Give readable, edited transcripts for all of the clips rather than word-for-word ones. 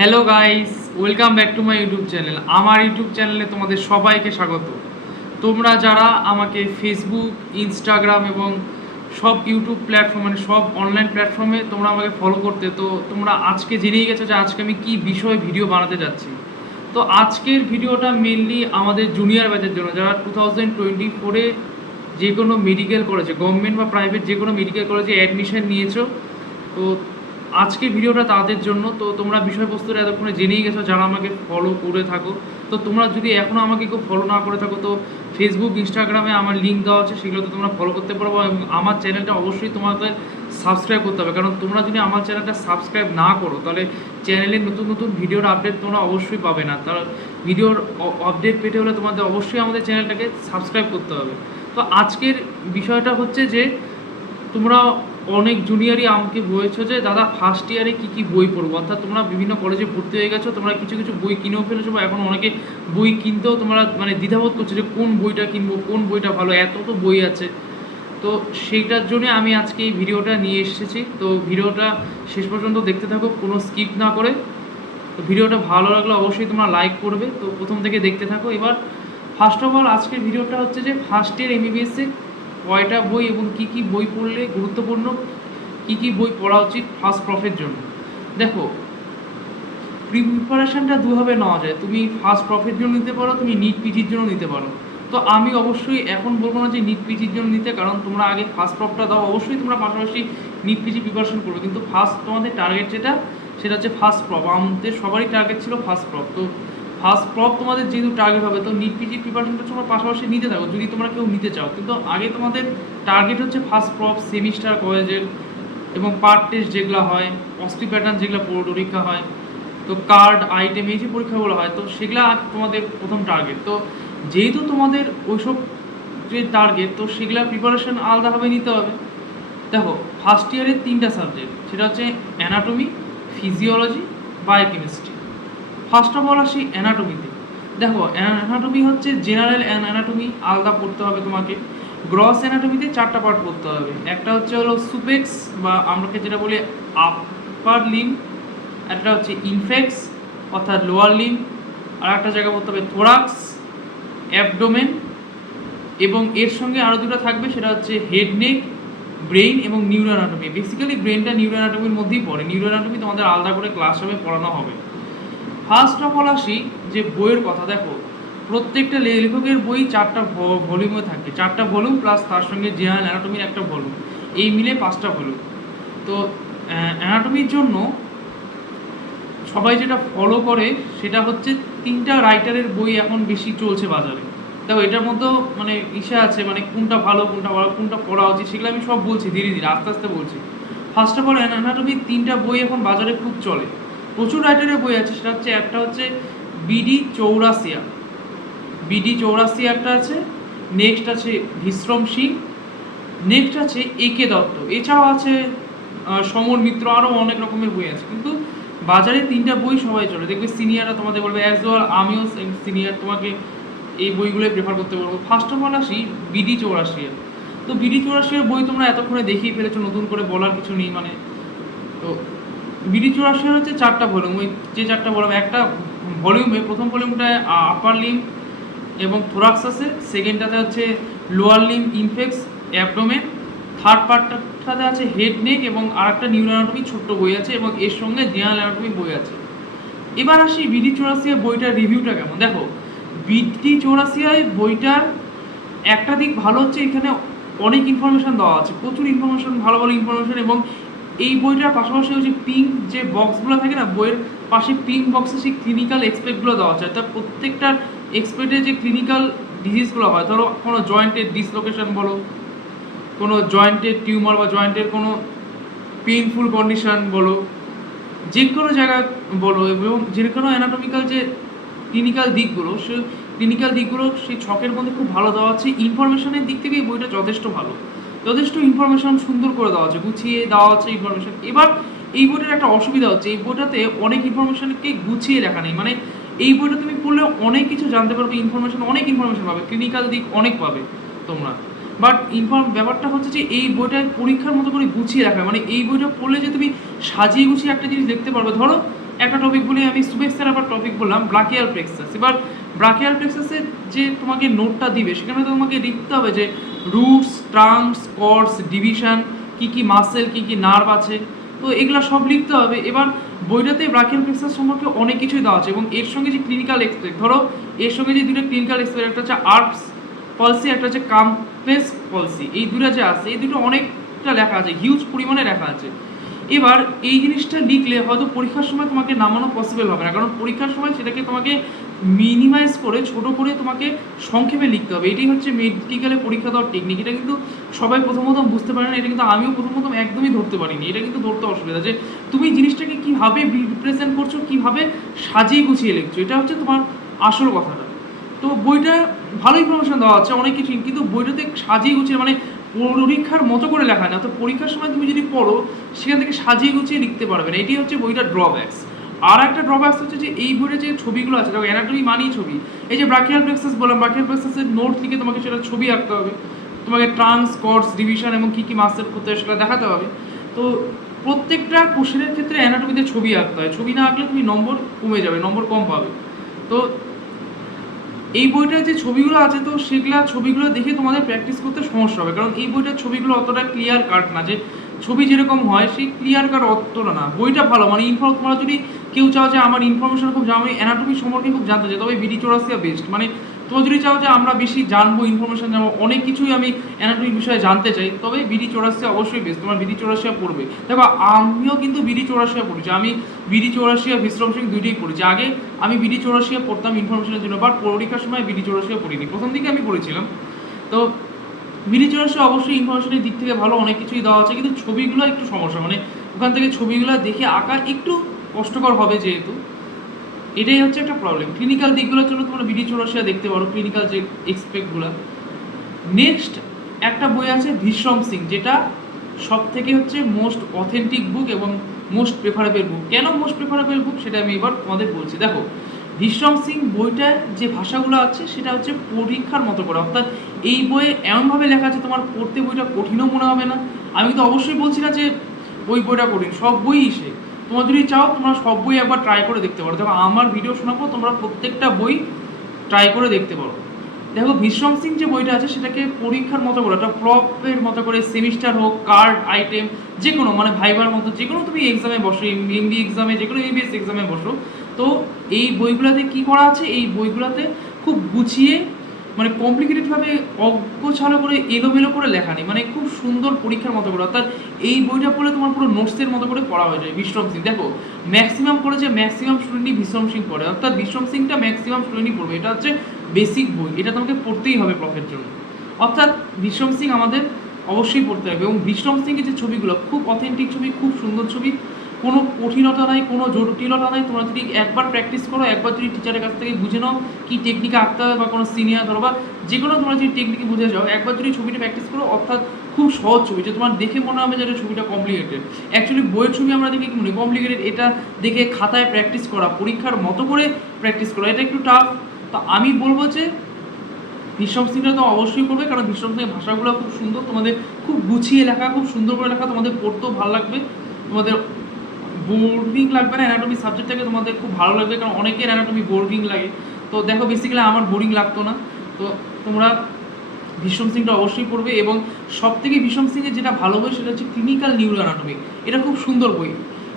Hello guys, welcome back to my YouTube channel. আমার YouTube চ্যানেলে তোমাদের সবাইকে স্বাগত। তোমরা যারা আমাকে ফেসবুক, ইনস্টাগ্রাম এবং সব ইউটিউব প্ল্যাটফর্ম মানে সব অনলাইন প্ল্যাটফর্মে তোমরা আমাকে ফলো করতে, তো তোমরা আজকে জেনেই গেছো যে আজকে আমি কী বিষয়ে ভিডিও বানাতে যাচ্ছি। তো আজকের ভিডিওটা মেনলি আমাদের জুনিয়র ব্যাচের জন্য, যারা 2024-এ যে কোনো মেডিকেল কলেজে, গভর্নমেন্ট বা প্রাইভেট যে কোনো মেডিকেল কলেজে অ্যাডমিশন নিয়েছো। তো আজকের ভিডিওটা তাদের জন্য। তো তোমরা বিষয়বস্তুটা এতক্ষণে জেনেই গেছো যারা আমাকে ফলো করে থাকো। তো তোমরা যদি এখনও আমাকে কেউ ফলো না করে থাকো, তো ফেসবুক, ইনস্টাগ্রামে আমার লিঙ্ক দেওয়া আছে, সেগুলোতে তোমরা ফলো করতে পারবো। এবং আমার চ্যানেলটা অবশ্যই তোমাদের সাবস্ক্রাইব করতে হবে, কারণ তোমরা যদি আমার চ্যানেলটা সাবস্ক্রাইব না করো তাহলে চ্যানেলের নতুন নতুন ভিডিওর আপডেট তোমরা অবশ্যই পাবে না। তার ভিডিওর আপডেট পেতে হলে তোমাদের অবশ্যই আমাদের চ্যানেলটাকে সাবস্ক্রাইব করতে হবে। তো আজকের বিষয়টা হচ্ছে যে তোমরা অনেক জুনিয়রই আমাকে বলেছো যে দাদা ফার্স্ট ইয়ারে কী কী বই পড়বো, অর্থাৎ তোমরা বিভিন্ন কলেজে ভর্তি হয়ে গেছো, তোমরা কিছু কিছু বই কিনেও ফেলেছো, বা এখন অনেকে বই কিনতেও তোমরা মানে দ্বিধাবোধ করছো যে কোন বইটা কিনবো, কোন বইটা ভালো, এত তো বই আছে। তো সেইটার জন্য আমি আজকে এই ভিডিওটা নিয়ে এসেছি। তো ভিডিওটা শেষ পর্যন্ত দেখতে থাকো, কোনো স্কিপ না করে। তো ভিডিওটা ভালো লাগলে অবশ্যই তোমরা লাইক করবে। তো প্রথম থেকে দেখতে থাকো। এবার ফার্স্ট অফ অল আজকের ভিডিওটা হচ্ছে যে ফার্স্ট ইয়ার এমবিবিএসে কয়টা বই এবং কী কী বই পড়লে গুরুত্বপূর্ণ, কী কী বই পড়া উচিত ফার্স্ট প্রফের জন্য। দেখো, প্রিপারেশানটা দুভাবে নেওয়া যায়। তুমি ফার্স্ট প্রফের জন্য নিতে পারো, তুমি নিট পিজির জন্য নিতে পারো। তো আমি অবশ্যই এখন বলবো না যে নিট পিজির জন্য নিতে, কারণ তোমরা আগে ফার্স্ট প্রফটা দাও, অবশ্যই তোমরা পাশাপাশি নিট পিজি প্রিপারেশন করবে, কিন্তু ফার্স্ট তোমাদের টার্গেট যেটা সেটা হচ্ছে ফার্স্ট প্রফ। আমাদের সবারই টার্গেট ছিল ফার্স্ট প্রফ। তো ফার্স্ট প্রফ তোমাদের যেহেতু টার্গেট হবে, তো নিট পিজি প্রিপারেশনটা তোমরা পাশাপাশি নিতে থাকো যদি তোমরা কেউ নিতে চাও। কিন্তু আগে তোমাদের টার্গেট হচ্ছে ফার্স্ট প্রফ, সেমিস্টার কলেজের এবং পার্ট টেস্ট যেগুলো হয়, অস্টি প্যাটার্ন যেগুলো পরীক্ষা হয়, তো কার্ড আইটেম এই যে পরীক্ষাগুলো হয়, তো সেগুলো তোমাদের প্রথম টার্গেট। তো যেহেতু তোমাদের ওইসব যে টার্গেট, তো সেগুলোর প্রিপারেশন আলাদাভাবে নিতে হবে। দেখো, ফার্স্ট ইয়ারের 3টা সাবজেক্ট, সেটা হচ্ছে anatomy, physiology, biochemistry. First of all আসি অ্যানাটমিতে। দেখো, অ্যানাটমি হচ্ছে জেনারেল অ্যানাটমি আলাদা পড়তে হবে তোমাকে। গ্রস অ্যানাটমিতে 4টা পার্ট পড়তে হবে। একটা হচ্ছে হলো সুপেক্স বা আমরাকে যেটা বলি আপার লিম, একটা হচ্ছে ইনফেক্স অর্থাৎ লোয়ার লিম, আর একটা জায়গা পড়তে হবে থোরাক্স, অ্যাবডোমেন, এবং এর সঙ্গে আরও দুটো থাকবে, সেটা হচ্ছে হেড, নেক, ব্রেইন এবং নিউরো অ্যানাটমি। বেসিক্যালি ব্রেনটা নিউরো অ্যানাটমির মধ্যেই পড়ে। নিউরো অ্যানাটমি তোমাদের আলাদা করে ক্লাস হবে, পড়ানো হবে। ফার্স্ট অফ অল আসি যে বইয়ের কথা। দেখো, প্রত্যেকটা লেখকের বই 4টা ভলিউমে থাকে, 4টা ভলিউম প্লাস তার সঙ্গে জেনারেল অ্যানাটমির একটা ভলিউম, এই মিলে 5টা ভলিউম। তো অ্যানাটমির জন্য সবাই যেটা ফলো করে সেটা হচ্ছে 3টা রাইটারের বই এখন বেশি চলছে বাজারে। দেখো, এটার মধ্যেও মানে ইচ্ছা আছে, মানে কোনটা ভালো কোনটা পড়া উচিত, সেগুলো আমি সব বলছি ধীরে ধীরে আস্তে আস্তে বলছি। ফার্স্ট অফ অল অ্যানাটমির 3টা বই এখন বাজারে খুব চলে, প্রচুর রাইটারের বই আছে। সেটা হচ্ছে একটা হচ্ছে বিডি চৌরাসিয়া, একটা আছে, নেক্সট আছে ভিশ্রম সিং, নেক্সট আছে একে দত্ত, এছাড়াও আছে সমর মিত্র, আরও অনেক রকমের বই আছে। কিন্তু বাজারে 3টা বই সবাই চলে। দেখবে সিনিয়ররা তোমাদের বলবে, অ্যাজ ওয়েল আমিও সিনিয়র, তোমাকে এই বইগুলোই প্রেফার করতে বলবো। ফার্স্ট অফ অল আসি বিডি চৌরাসিয়া। তো বিডি চৌরাসিয়ার বই তোমরা এতক্ষণে দেখিয়ে ফেলেছো, নতুন করে বলার কিছু নেই। মানে তো বিডি চৌরাসিয়ার হচ্ছে 4টা ভলিউম। ওই যে 4টা বললাম, একটা ভলিউমে প্রথম ভলিউমটায় আপার লিম এবং থোরাক্স আছে, সেকেন্ডটাতে হচ্ছে লোয়ার লিম, ইনফেক্স, অ্যাবডোমেন, থার্ড পার্টটাতে আছে হেড, নেক এবং আরেকটা নিউরো অ্যানাটমি ছোট্ট বই আছে, এবং এর সঙ্গে জেনারেল অ্যানাটমি বই আছে। এবার আসি বিডি চৌরাসিয়া বইটার রিভিউটা কেমন। দেখো, বিডি চৌরাসিয়ায় বইটার একটা দিক ভালো হচ্ছে, এখানে অনেক ইনফরমেশান দেওয়া আছে, প্রচুর ইনফরমেশান, ভালো ভালো ইনফরমেশান। এবং এই বইটার পাশাপাশি হচ্ছে পিঙ্ক যে বক্সগুলো থাকে না, বইয়ের পাশে পিঙ্ক বক্সে সেই ক্লিনিক্যাল এক্সপেক্টগুলো দেওয়া আছে। অর্থাৎ প্রত্যেকটার এক্সপেক্টে যে ক্লিনিক্যাল ডিজিজগুলো হয়, ধরো কোনো জয়েন্টের ডিসলোকেশন বলো, কোনো জয়েন্টের টিউমার বা জয়েন্টের কোনো পেইনফুল কন্ডিশান বলো, যে কোনো জায়গায় বলো, এবং যে কোনো অ্যানাটমিক্যাল যে ক্লিনিক্যাল দিকগুলো, সে ক্লিনিক্যাল দিকগুলো সেই ছকের মধ্যে খুব ভালো দেওয়া আছে। ইনফরমেশনের দিক থেকে এই বইটা যথেষ্ট ভালো, যথেষ্ট ইনফরমেশন সুন্দর করে দেওয়া আছে, গুছিয়ে দেওয়া আছে ইনফরমেশন। এবার এই বইটার একটা অসুবিধা হচ্ছে, এই বইটাতে অনেক ইনফরমেশনকে গুছিয়ে লেখা নেই। মানে এই বইটা তুমি পড়লে অনেক কিছু জানতে পারবে, অনেক ইনফরমেশন পাবে, ক্লিনিক্যাল দিক অনেক পাবে তোমরা। বাট ব্যাপারটা হচ্ছে যে এই বইটা পরীক্ষার মতো করে গুছিয়ে রাখা, মানে এই বইটা পড়লে যে তুমি সাজিয়ে গুছিয়ে একটা জিনিস দেখতে পারবে। ধরো একটা টপিক বলি আমি, শুভেচ্ছার আবার টপিক বললাম ব্রাকিয়াল প্লেক্সাস। এবার ব্রাকিয়াল প্লেক্সাসের যে তোমাকে নোটটা দিবে সেখানে তোমাকে লিখতে হবে যে রুটস, ট্রাঙ্কস, কর্ডস, ডিভিশন, কী কী মাসেল, কী কী নার্ভ আছে, তো এগুলো সব লিখতে হবে। এবার বইটাতে ব্রাকিয়াল প্লেক্সাস সম্পর্কে অনেক কিছুই দেওয়া আছে এবং এর সঙ্গে যে ক্লিনিক্যাল এক্সপেক্ট, ধরো এর সঙ্গে যে দুটো ক্লিনিক্যাল এক্সপেক্ট, একটা হচ্ছে আর্পস পলসি, একটা হচ্ছে কাম্পেস পলসি, এই দুটো যে আছে এই দুটো অনেকটা লেখা আছে, হিউজ পরিমাণে লেখা আছে। এবার এই জিনিসটা লিখলে হয়তো পরীক্ষার সময় তোমাকে নামানো পসিবল হবে না, কারণ পরীক্ষার সময় সেটাকে তোমাকে মিনিমাইজ করে ছোট করে তোমাকে সংক্ষেপে লিখতে হবে। এটাই হচ্ছে মেডিকেলে পরীক্ষা দেওয়ার টেকনিক। এটা কিন্তু সবাই প্রথম বুঝতে পারে না, এটা কিন্তু আমিও প্রথম একদমই ধরতে পারিনি। এটা কিন্তু ধরতে অসুবিধা যে তুমি জিনিসটাকে কীভাবে রিপ্রেজেন্ট করছো, কীভাবে সাজিয়ে গুছিয়ে লিখছো, এটা হচ্ছে তোমার আসল কথাটা। তো বইটা ভালো ইনফরমেশন দেওয়া হচ্ছে অনেক কিছু, কিন্তু বইটাতে সাজিয়ে গুছিয়ে মানে পরীক্ষার মতো করে লেখা না, তো পরীক্ষার সময় তুমি যদি পড়ো সেখান থেকে সাজিয়ে গুছিয়ে লিখতে পারবে না, এটি হচ্ছে বইটার ড্রব্যাকস। আর একটা ড্রব্যাকস হচ্ছে যে এই বইয়ের যে ছবিগুলো আছে, দেখো অ্যানাটমি মানেই ছবি। এই যে ব্রাকিয়াল প্লেক্সাস বললাম, ব্রাকিয়াল প্লেক্সাসের নোট থেকে তোমাকে সেটা ছবি আঁকতে হবে, তোমাকে ট্রান্স, কর্ডস, ডিভিশন এবং কী কী মাসেল করতে হয় সেটা দেখাতে হবে। তো প্রত্যেকটা কোশ্চেনের ক্ষেত্রে অ্যানাটমিতে ছবি আঁকতে হয়, ছবি না আঁকলে তুমি নম্বর কমে যাবে, নম্বর কম পাবে। তো এই বইটার যে ছবিগুলো আছে তো ছবিগুলো দেখে তোমাদের প্র্যাকটিস করতে সমস্যা হবে, কারণ এই বইটার ছবিগুলো অতটা ক্লিয়ার কাট না, যে ছবি যেরকম হয় সেই ক্লিয়ার কাট অতটা না। বইটা ভালো, মানে তোমরা যদি কেউ চাও যে আমার ইনফরমেশন খুব আমি অ্যানাটমি সম্পর্কে খুব জানতে চাই, তবে বিডি চৌরাস্তিয়া বেস্ট। মানে তোমরা যদি চাও যে আমরা বেশি জানবো, ইনফরমেশন জানবো, অনেক কিছুই আমি অ্যানাটমিক বিষয়ে জানতে চাই, তবে বিডি চৌরাস্তিয়া অবশ্যই বেস্ট, তোমার বিডি চৌরাস্তিয়া পড়বে। দেখো আমিও কিন্তু বিডি চৌরাস্তিয়া পড়েছি, আমি বিডি চৌরাস্তিয়া, বিশ্রাম সিং দুইটাই পড়েছি। আগে আমি বিডি চৌরাস্তিয়া পড়তাম ইনফরমেশনের জন্য, বাট পরীক্ষার সময় বিডি চৌরাস্তিয়া পড়িনি, প্রথম দিকে আমি পড়েছিলাম। তো বিডি চৌরাস্তিয়া অবশ্যই ইনফরমেশনের দিক থেকে ভালো, অনেক কিছুই দেওয়া আছে, কিন্তু ছবিগুলো একটু সমস্যা, মানে ওখান থেকে ছবিগুলো দেখে আঁকা একটু কষ্টকর হবে, যেহেতু এটাই হচ্ছে একটা প্রবলেম। ক্লিনিক্যাল দিকগুলোর জন্য তোমরা বিডি চৌরাস্তিয়া দেখতে পারো, ক্লিনিক্যাল যে এক্সপেক্টগুলো। নেক্সট একটা বই আছে বিশ্রাম সিং, যেটা সব থেকে হচ্ছে মোস্ট অথেন্টিক বুক এবং মোস্ট প্রেফারেবল বুক। কেন মোস্ট প্রেফারেবল বুক সেটা আমি এবার তোমাদের বলছি। দেখো বিশ্রাম সিং বইটার যে ভাষাগুলো আছে সেটা হচ্ছে পরীক্ষার মতো করে, অর্থাৎ এই বইয়ে এমনভাবে লেখা আছে তোমার পড়তে বইটা কঠিনও মনে হবে না। আমি কিন্তু অবশ্যই বলছি না যে বইটা কঠিন, সব বই সে, তোমরা যদি চাও তোমরা সব বই একবার ট্রাই করে দেখতে পারো। দেখো আমার ভিডিও শোনাবো, তোমরা প্রত্যেকটা বই ট্রাই করে দেখতে পারো। দেখো বিশ্রাম সিং যে বইটা আছে সেটাকে পরীক্ষার মতো করে, একটা প্রপের মতো করে, সেমিস্টার হোক, কার্ড, আইটেম, যে কোনো মানে ভাইবার মতো যে কোনো তুমি এক্সামে বসো, এমবি এক্সামে, যে কোনো এমবিএস এক্সামে বসো, তো এই বইগুলোতে কি করা আছে, এই বইগুলোতে খুব গুছিয়ে মানে কমপ্লিকেটেডভাবে অগোছালো করে এলোমেলো করে লেখা নেই, মানে খুব সুন্দর পরীক্ষার মতো করে, অর্থাৎ এই বইটা পড়লে তোমার পুরো নোটসের মতো করে পড়া হয়ে যায়। বিশ্রাম সিং দেখো ম্যাক্সিমাম করেছে, ম্যাক্সিমাম স্টুডেন্টই বিশ্রাম সিং পড়ে, অর্থাৎ বিশ্রাম সিংটা ম্যাক্সিমাম স্টুডেন্টই পড়বে, এটা হচ্ছে বেসিক বই, এটা তোমাকে পড়তেই হবে প্রফের জন্য, অর্থাৎ বিশ্রাম সিং আমাদের অবশ্যই পড়তে হবে। এবং বিশ্রাম সিংয়ের যে ছবিগুলো খুব অথেন্টিক ছবি, খুব সুন্দর ছবি, কোনো কঠিনতা নাই, কোনো জটিলতা নাই। তোমরা যদি একবার প্র্যাকটিস করো, একবার যদি টিচারের কাছ থেকে বুঝে নাও কি টেকনিকে আঁকতে হবে, বা কোনো সিনিয়র ধরো বা যে কোনো তোমরা যদি টেকনিকে বুঝে যাও, একবার যদি ছবিটা প্র্যাকটিস করো, অর্থাৎ খুব সহজ ছবি, যে তোমার দেখে মনে হবে যে ছবিটা কমপ্লিকেটেড। অ্যাকচুয়ালি বইয়ের ছবি আমরা দেখে কি মনে কমপ্লিকেটেড, এটা দেখে খাতায় প্র্যাকটিস করা, পরীক্ষার মতো করে প্র্যাকটিস করা, এটা একটু টাফ। তো আমি বলবো যে বিশ্রাম সিংটা তো অবশ্যই করবে, কারণ বিশ্রাম সিংয়ের ভাষাগুলো খুব সুন্দর, তোমাদের খুব গুছিয়ে লেখা, খুব সুন্দর করে লেখা, তোমাদের পড়তেও ভালো লাগবে, তোমাদের বোরিং লাগবে না। অ্যানাটমি সাবজেক্টটাকে তোমাদের খুব ভালো লাগবে, কারণ অনেকের অ্যানাটমি বোরিং লাগে। তো দেখো বেসিক্যালি আমার বোরিং লাগতো না। তো তোমরা বিশ্রাম সিংটা অবশ্যই পড়বে। এবং সব থেকে বিশ্রাম সিংয়ের যেটা ভালো বই সেটা হচ্ছে ক্লিনিক্যাল নিউরো অ্যানাটমি, এটা খুব সুন্দর বই।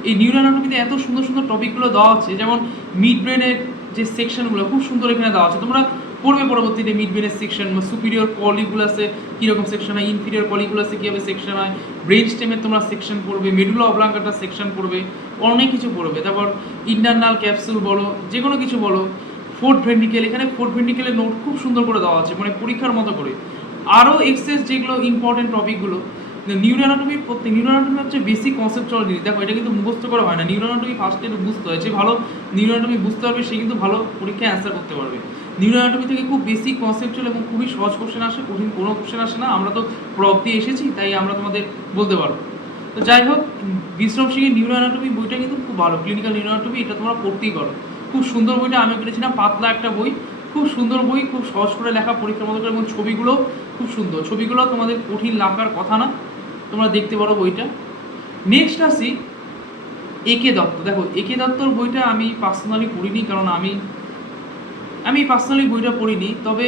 এই নিউরো অ্যানাটমিতে এত সুন্দর সুন্দর টপিকগুলো দেওয়া আছে, যেমন মিড ব্রেনের যে সেকশনগুলো খুব সুন্দর এখানে দেওয়া আছে, তোমরা পড়বে পরবর্তীতে মিড ব্রেনের সেকশন, সুপিরিয়র কলিগুলাসে কীরকম সেকশন হয়, ইনফিরিয়র কলিগুলাসে কীভাবে সেকশন হয়, ব্রেন স্টেমের তোমরা সেকশন পড়বে, মেডুলা অবলাঙ্কাটা সেকশন পড়বে, অনেক কিছু পড়বে। তারপর ইন্টারনাল ক্যাপসুল বলো, যে কোনো কিছু বলো, ফোর্থ ভেন্ট্রিকেল, এখানে ফোর্থ ভেন্ট্রিকেলের নোট খুব সুন্দর করে দেওয়া আছে, মানে পরীক্ষার মতো করে। আরও এক্সেস যেগুলো ইম্পর্টেন্ট টপিকগুলো, নিউরো অ্যানাটমি, প্রত্যেক নিউরো অ্যানাটমি হচ্ছে বেসিক কনসেপচুয়াল জিনিস। দেখো এটা কিন্তু মুখস্থ করা হয় না, নিউরো অ্যানাটমি ফার্স্টে বুঝতে হয়, যে ভালো নিউরো অ্যানাটমি বুঝতে পারবে সে কিন্তু ভালো পরীক্ষায় অ্যান্সার করতে পারবে। নিউরো অ্যানাটমি থেকে খুব বেসিক কনসেপচুয়াল এবং খুবই সহজ কোশ্চেন আসে, কঠিন কোনো কোশ্চেন আসে না, আমরা তো প্রপ দিয়ে এসেছি তাই আমরা তোমাদের বলতে পারবো। তো যাই হোক, বিশ্রাম সিংয়ের নিউরো অ্যানাটমি বইটা কিন্তু খুব ভালো, ক্লিনিক্যাল নিউরো অ্যানাটমি, এটা তোমরা পড়তেই পারো, খুব সুন্দর বইটা। আমি কিনেছিলাম, পাতলা একটা বই, খুব সুন্দর বই, খুব সহজ করে লেখা, পরীক্ষার মতো করে, এবং ছবিগুলো খুব সুন্দর, ছবিগুলো তোমাদের কঠিন লাগার কথা না, তোমরা দেখতে পারো বইটা। নেক্সট আসি একে দত্ত, দেখো একে দত্তর বইটা আমি পার্সোনালি পড়িনি, কারণ আমি পার্সোনালি বইটা পড়িনি। তবে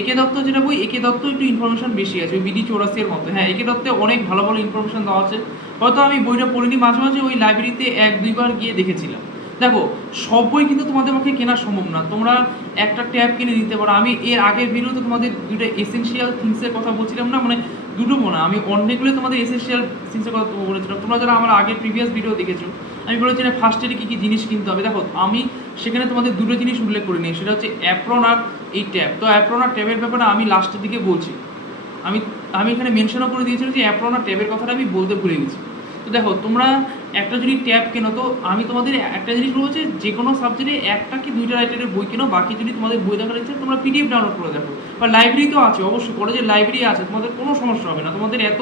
একে দত্ত যেটা বই, একে দত্ত একটু ইনফরমেশন বেশি আছে, বিডি চৌরাসির মতো। হ্যাঁ, একে দত্তে অনেক ভালো ভালো ইনফরমেশন দেওয়া আছে। হয়তো আমি বইটা পড়িনি, মাঝে মাঝে ওই লাইব্রেরিতে 1-2 বার গিয়ে দেখেছিলাম। দেখো, সব বই কিন্তু তোমাদের পক্ষে কেনা সম্ভব না। তোমরা একটা ট্যাব কিনে নিতে পারো। আমি এর আগের ভিডিওতে তোমাদের দুটো এসেনশিয়াল থিংসের কথা বলছিলাম না, মানে দুটো মনে আমি অনেকগুলো তোমাদের এসেনশিয়াল থিংসের কথা বলেছিলাম। তোমরা যারা আমার আগের প্রিভিয়াস ভিডিও দেখেছো, আমি বলেছি না ফার্স্ট ইয়ারে কী কী জিনিস কিনতে হবে। দেখো, আমি সেখানে তোমাদের দুটো জিনিস উল্লেখ করে নিই, সেটা হচ্ছে অ্যাপ্রন আর এই ট্যাব। তো অ্যাপ্রন আর ট্যাবের ব্যাপারে আমি লাস্টের দিকে বলছি। আমি আমি এখানে মেনশনও করে দিয়েছিলাম যে অ্যাপ্রন আর ট্যাবের কথাটা আমি বলতে ভুলে গেছি। তো দেখো, তোমরা একটা যদি ট্যাব কেনো, তো আমি তোমাদের একটা জিনিস বলবো যে কোনো সাবজেক্টে 1টা কি 2টা রাইটারের বই কেনো। বাকি যদি তোমাদের বই দেখার ইচ্ছে, তোমরা পিডিএফ ডাউনলোড করে দেখো, বা লাইব্রেরিতেও আছে, অবশ্যই কলেজের লাইব্রেরি আছে, তোমাদের কোনো সমস্যা হবে না। তোমাদের এত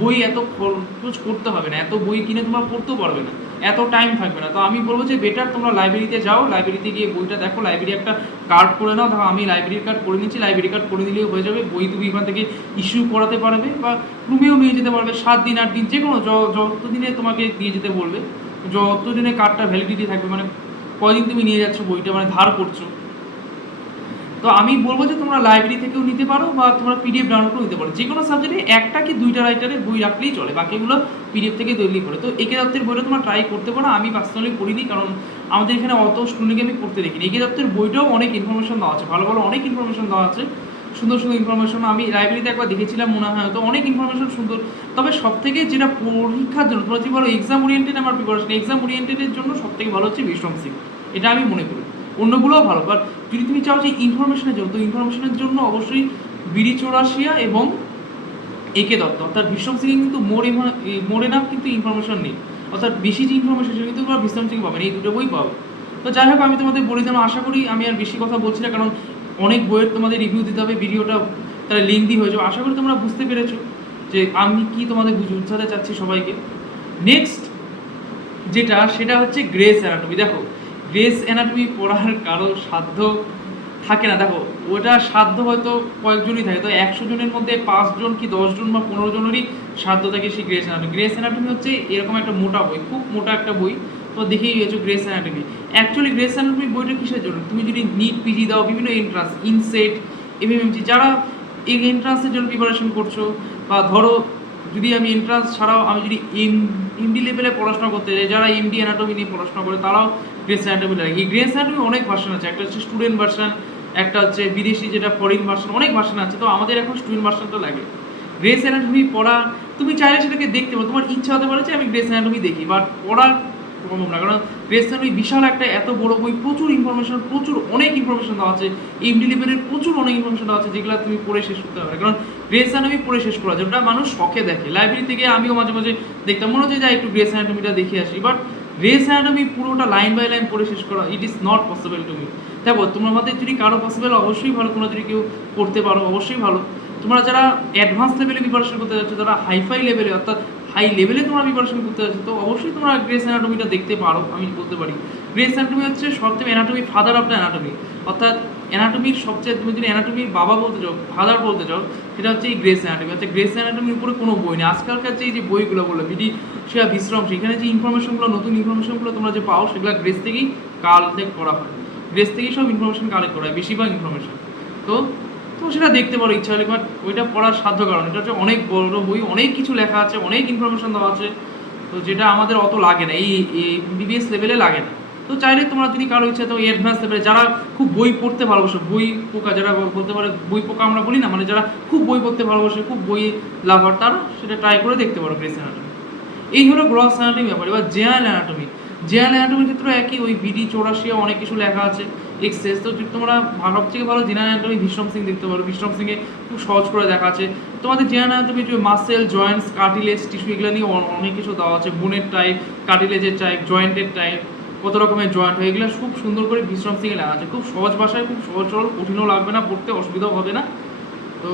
বই এত খরচ করতে হবে না, এত বই কিনে তোমরা পড়তেও পারবে না, এত টাইম থাকবে না। তো আমি বলবো যে বেটার তোমরা লাইব্রেরিতে যাও, লাইব্রেরিতে গিয়ে বইটা দেখো, লাইব্রেরি একটা কার্ড করে নাও। দেখো, আমি লাইব্রেরির কার্ড করে নিচ্ছি, লাইব্রেরি কার্ড করে নিলেও হয়ে যাবে। বই তুমি এখান থেকে ইস্যু করাতে পারবে, বা রুমেও নিয়ে যেতে পারবে 7 দিন 8 দিন, যে কোনো যতদিনে তোমাকে দিয়ে যেতে বলবে, যতদিনে কার্ডটা ভ্যালিডিটি থাকবে, মানে কয়দিন তুমি নিয়ে যাচ্ছ বইটা, মানে ধার করছো। তো আমি বলবো যে তোমরা লাইব্রেরি থেকেও নিতে পারো, বা তোমরা পিডিএফ ডাউনলোডও নিতে পারো। যে কোনো সাবজেক্টে 1টা কি 2টা রাইটারের বই রাখলেই চলে, বাকিগুলো পিডিএফ থেকে তৈরি করে। তো একে দত্তের বইটা তোমরা ট্রাই করতে পারো। আমি পার্সোনালি পড়িনি, কারণ আমাদের এখানে অত স্টুডেন্টকে আমি পড়তে দেখিনি। একে দত্তের বইটাও অনেক ইনফরমেশন দেওয়া আছে, ভালো ভালো অনেক ইনফরমেশন দেওয়া আছে, সুন্দর সুন্দর ইনফরমেশন। আমি লাইব্রেরিতে একবার দেখেছিলাম, মনে হয় তো অনেক ইনফরমেশন সুন্দর। তবে সব থেকে যেটা পরীক্ষার জন্য তোমরা যদি বলো এক্সাম ওরিয়েন্টেড আমার প্রিপারেশন, এক্সাম ওরিয়েন্টেডের জন্য সব থেকে ভালো হচ্ছে বিক্রম সিং, এটা আমি মনে করি। অন্যগুলোও ভালো, বাট যদি তুমি চাও যে ইনফরমেশনের জন্য, তো ইনফরমেশনের জন্য অবশ্যই বিডি চৌরাসিয়া এবং একে দত্ত, অর্থাৎ বিক্রম সিং কিন্তু মোর এনাফ কিন্তু ইনফরমেশন নেই, অর্থাৎ বেশি যে ইনফরমেশন সেটা কিন্তু তোমরা বিক্রম সিং পাবেন, এই দুটো বই পাবে। তো যাই হোক, আমি তোমাদের বলে দিলাম, আশা করি আমি আর বেশি কথা বলছি না, কারণ অনেক বইয়ের তোমাদের রিভিউ দিতে হবে, ভিডিওটা তাহলে লেন্দি হয়ে যাবে। আশা করি তোমরা বুঝতে পেরেছো যে আমি কি তোমাদের বুঝাতে চাচ্ছি সবাইকে। নেক্সট যেটা, সেটা হচ্ছে গ্রেস অ্যানাটমি। দেখো, গ্রেস অ্যানাটমি পড়ার কারো সাধ্য থাকে না। দেখো, ওটা সাধ্য হয়তো কয়েকজনই থাকে, তো 100 জনের মধ্যে 5 জন কি 10 জন বা 15 জনেরই সাধ্য থাকে সেই গ্রেস অ্যানাটমি। গ্রেস অ্যানাটমি হচ্ছে এরকম একটা মোটা বই, খুব মোটা একটা বই। তো দেখেই গেছো grace anatomy. Actually grace anatomy বইটা কিসের জন্য? তুমি যদি নিট পিজি দাও, বিভিন্ন এন্ট্রান্স, ইনসেট, এমএমএমজি, যারা এই এন্ট্রান্সের জন্য প্রিপারেশন করছো, বা ধরো যদি আমি এন্ট্রান্স ছাড়াও আমি যদি এমডি লেভেলে পড়াশোনা করতে যাই, যারা এমডি অ্যানাটমি নিয়ে পড়াশোনা করে, তারাও গ্রেস অ্যানাটমি লাগে। এই গ্রেস অ্যানাটমি অনেক ভার্সন আছে, একটা হচ্ছে স্টুডেন্ট ভার্সন, একটা হচ্ছে বিদেশি যেটা ফরেন ভার্সন, অনেক ভার্সন আছে। তো আমাদের এখন স্টুডেন্ট ভার্সনটা লাগে। গ্রেস অ্যানাটমি পড়া, তুমি চাইলে সেটাকে দেখতে পারো, তোমার ইচ্ছা হতে পারে যে আমি গ্রেস অ্যানাটমি দেখি, বাট পড়া সম্ভব না, কারণ গ্রেস অ্যানাটমি বিশাল একটা এত বড় বই, প্রচুর ইনফরমেশন, প্রচুর অনেক ইনফরমেশন দেওয়া আছে, এমডি লেভেলের প্রচুর অনেক ইনফরমেশন দেওয়া আছে, যেগুলো তুমি পড়ে শেষ করতে পারবে। কারণ গ্রেস অ্যানাটমি পড়ে শেষ করা যায়, ওটা মানুষ শখে দেখে। লাইব্রেরি থেকে আমিও মাঝে মাঝে দেখতাম, মনে হচ্ছে যাই একটু গ্রেস অ্যানাটমিটা দেখে আসি, বাট গ্রেস অ্যানাটমি পুরোটা লাইন বাই লাইন পড়ে শেষ করা, it is not possible to me. দেখো, তোমার মধ্যে যদি কারো পসিবল, অবশ্যই ভালো। তোমরা যদি কেউ করতে পারো, অবশ্যই ভালো। তোমরা যারা অ্যাডভান্স লেভেলে প্রিপারেশন করতে যাচ্ছ, যারা হাইফাই লেভেলে, অর্থাৎ হাই লেভেলে তোমরা প্রিপারেশন করতে যাচ্ছ, তো অবশ্যই তোমরা গ্রেস অ্যানাটমিটা দেখতে পারো। আমি বলতে পারি গ্রেস অ্যানাটমি হচ্ছে সবচেয়ে anatomy father of the anatomy, অর্থাৎ অ্যানাটমির সবচেয়ে, তুমি যদি অ্যানাটমির বাবা বলতে চাও, ফাদার বলতে চাও, সেটা হচ্ছে এই গ্রেস অ্যানাটমি। হচ্ছে গ্রেস অ্যানাটমির উপরে কোনো বই নেই। আজকালকার যে বইগুলো বললো বিডি বিশ্রাম, সেখানে যে ইনফরমেশনগুলো, নতুন ইনফরমেশনগুলো তোমরা যে পাও, সেগুলো গ্রেস থেকেই কালেক্ট করা হয়, গ্রেস থেকেই সব ইনফরমেশন কালেক্ট করা হয়, বেশিরভাগ ইনফরমেশন। তো তো সেটা দেখতে পারো ইচ্ছা হলে, বাট ওইটা পড়ার সাধ্য, কারণ এটা হচ্ছে অনেক বড় বই, অনেক কিছু লেখা আছে, অনেক ইনফরমেশন দেওয়া আছে, তো যেটা আমাদের অত লাগে না, এই বিবিএস লেভেলে লাগে না। তো চাইলে তোমরা যদি কারো ইচ্ছা, তো অ্যাডভান্স লেভেলে যারা খুব বই পড়তে ভালোবাসে, বই পোকা যারা বলতে পারে, বই পোকা আমরা বলি না, মানে যারা খুব বই পড়তে ভালোবাসে, খুব বই লাভার, তারা সেটা ট্রাই করে দেখতে পারো গ্রেস অ্যানাটমি। এই হলো গ্রস অ্যানাটমি ব্যাপার। এবার জেনারেল অ্যানাটমি, জেনারেল অ্যানাটমির ক্ষেত্রে একই, ওই বিডি চৌরাসিয়া অনেক কিছু লেখা আছে, এক্সেস। তো তোমরা সবথেকে ভালো জেনারেল অ্যানাটমি বিক্রম সিং দেখতে পারো, বিক্রম সিংয়ে খুব সহজ করে দেখা আছে। তোমাদের জেনারেল অ্যানাটমি যে মাসেল, জয়েন্টস, কার্টিলেজ, টিস্যু, এগুলো নিয়ে অনেক কিছু দেওয়া আছে, বোনের টাইপ, কার্টিলেজের টাইপ, জয়েন্টের টাইপ, কত রকমের জয়েন্ট হয়, এগুলো খুব সুন্দর করে বিক্রম সিংয়ে লেখা আছে, খুব সহজ ভাষায়, খুব সহজ সরল, কঠিনও লাগবে না, পড়তে অসুবিধাও হবে না। তো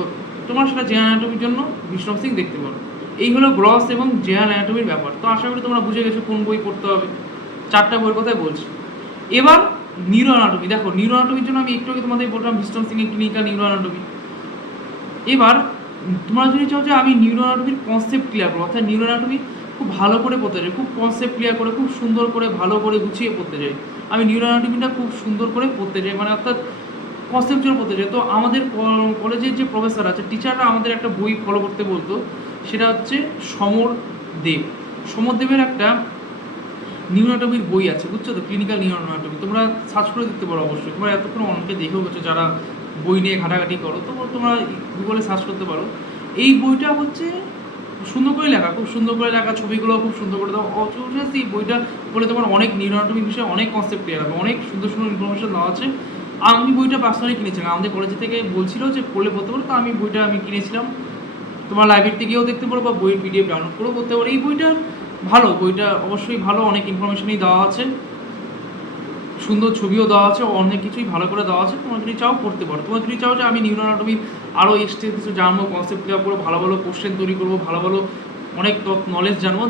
তোমার সেটা জেনারেল অ্যানাটমির জন্য বিক্রম সিং দেখতে পারো। এই হলো গ্রস এবং জেনারেল অ্যানাটমির ব্যাপার। তো আশা করি তোমরা বুঝে গেছো কোন বই পড়তে হবে। 4টা বইয়ের কথাই বলছি। এবার নিউরো অ্যানাটমি। দেখো, নিউরো অ্যানাটমির জন্য আমি একটু আগে তোমাদের বললাম বিক্রম সিংয়ের ক্লিনিক্যাল নিউরো অ্যানাটমি। এবার তোমরা যদি চাও যে আমি নিউরো অ্যানাটমির কনসেপ্ট ক্লিয়ার করবো, অর্থাৎ নিউরো অ্যানাটমি খুব ভালো করে পড়তে চাই, খুব কনসেপ্ট ক্লিয়ার করে, খুব সুন্দর করে, ভালো করে গুছিয়ে পড়তে চাই। আমি নিউরো অ্যানাটমিটা খুব সুন্দর করে পড়তে চাই, মানে অর্থাৎ কনসেপচুয়াল পড়তে চাই। তো আমাদের কলেজের যে প্রফেসর আছে, টিচাররা আমাদের একটা বই ফলো করতে বলতো, সেটা হচ্ছে সমর দেব। সমর দেবের একটা নিউরোটমির বই আছে, বুঝছো তো, ক্লিনিক্যাল নিউরোটমি। তোমরা সার্চ করে দেখতে পারো অবশ্যই। তোমরা এতক্ষণ অনেকে দেখেও গেছো যারা বই নিয়ে ঘাটাঘাটি করো, তো তোমরা গুগলে সার্চ করতে পারো। এই বইটা হচ্ছে সুন্দর করে লেখা, খুব সুন্দর করে লেখা, ছবিগুলো খুব সুন্দর করে দাও। অবশ্যই এই বইটা বলে তোমার অনেক নিউরোটমি বিষয়ে অনেক কনসেপ্ট ক্লিয়ার হবে, অনেক সুন্দর সুন্দর ইনফরমেশন দেওয়া আছে। আমি বইটা পার্সোনালি কিনেছিলাম, আমাদের কলেজ থেকে বলছিল যে পড়লে পড়তে পারো, তো আমি বইটা কিনেছিলাম। তোমার লাইব্রেরিতে গিয়েও দেখতে পারো বা বইয়ের পিডিএফ ডাউনলোড করেও করতে পারো। এই বইটা ভালো, বইটা অবশ্যই ভালো, অনেক ইনফরমেশনই দেওয়া আছে, সুন্দর ছবিও দেওয়া আছে, অনেক কিছুই ভালো করে দেওয়া আছে। তোমরা যদি চাও পড়তে পারো। তোমরা যদি চাও যে আমি নিউরো অ্যানাটমি আরও এক্সট্রা কিছু জানবো, কনসেপ্ট ক্লিয়ার করবো, ভালো ভালো কোশ্চেন তৈরি করবো, ভালো ভালো অনেক নলেজ জানবো,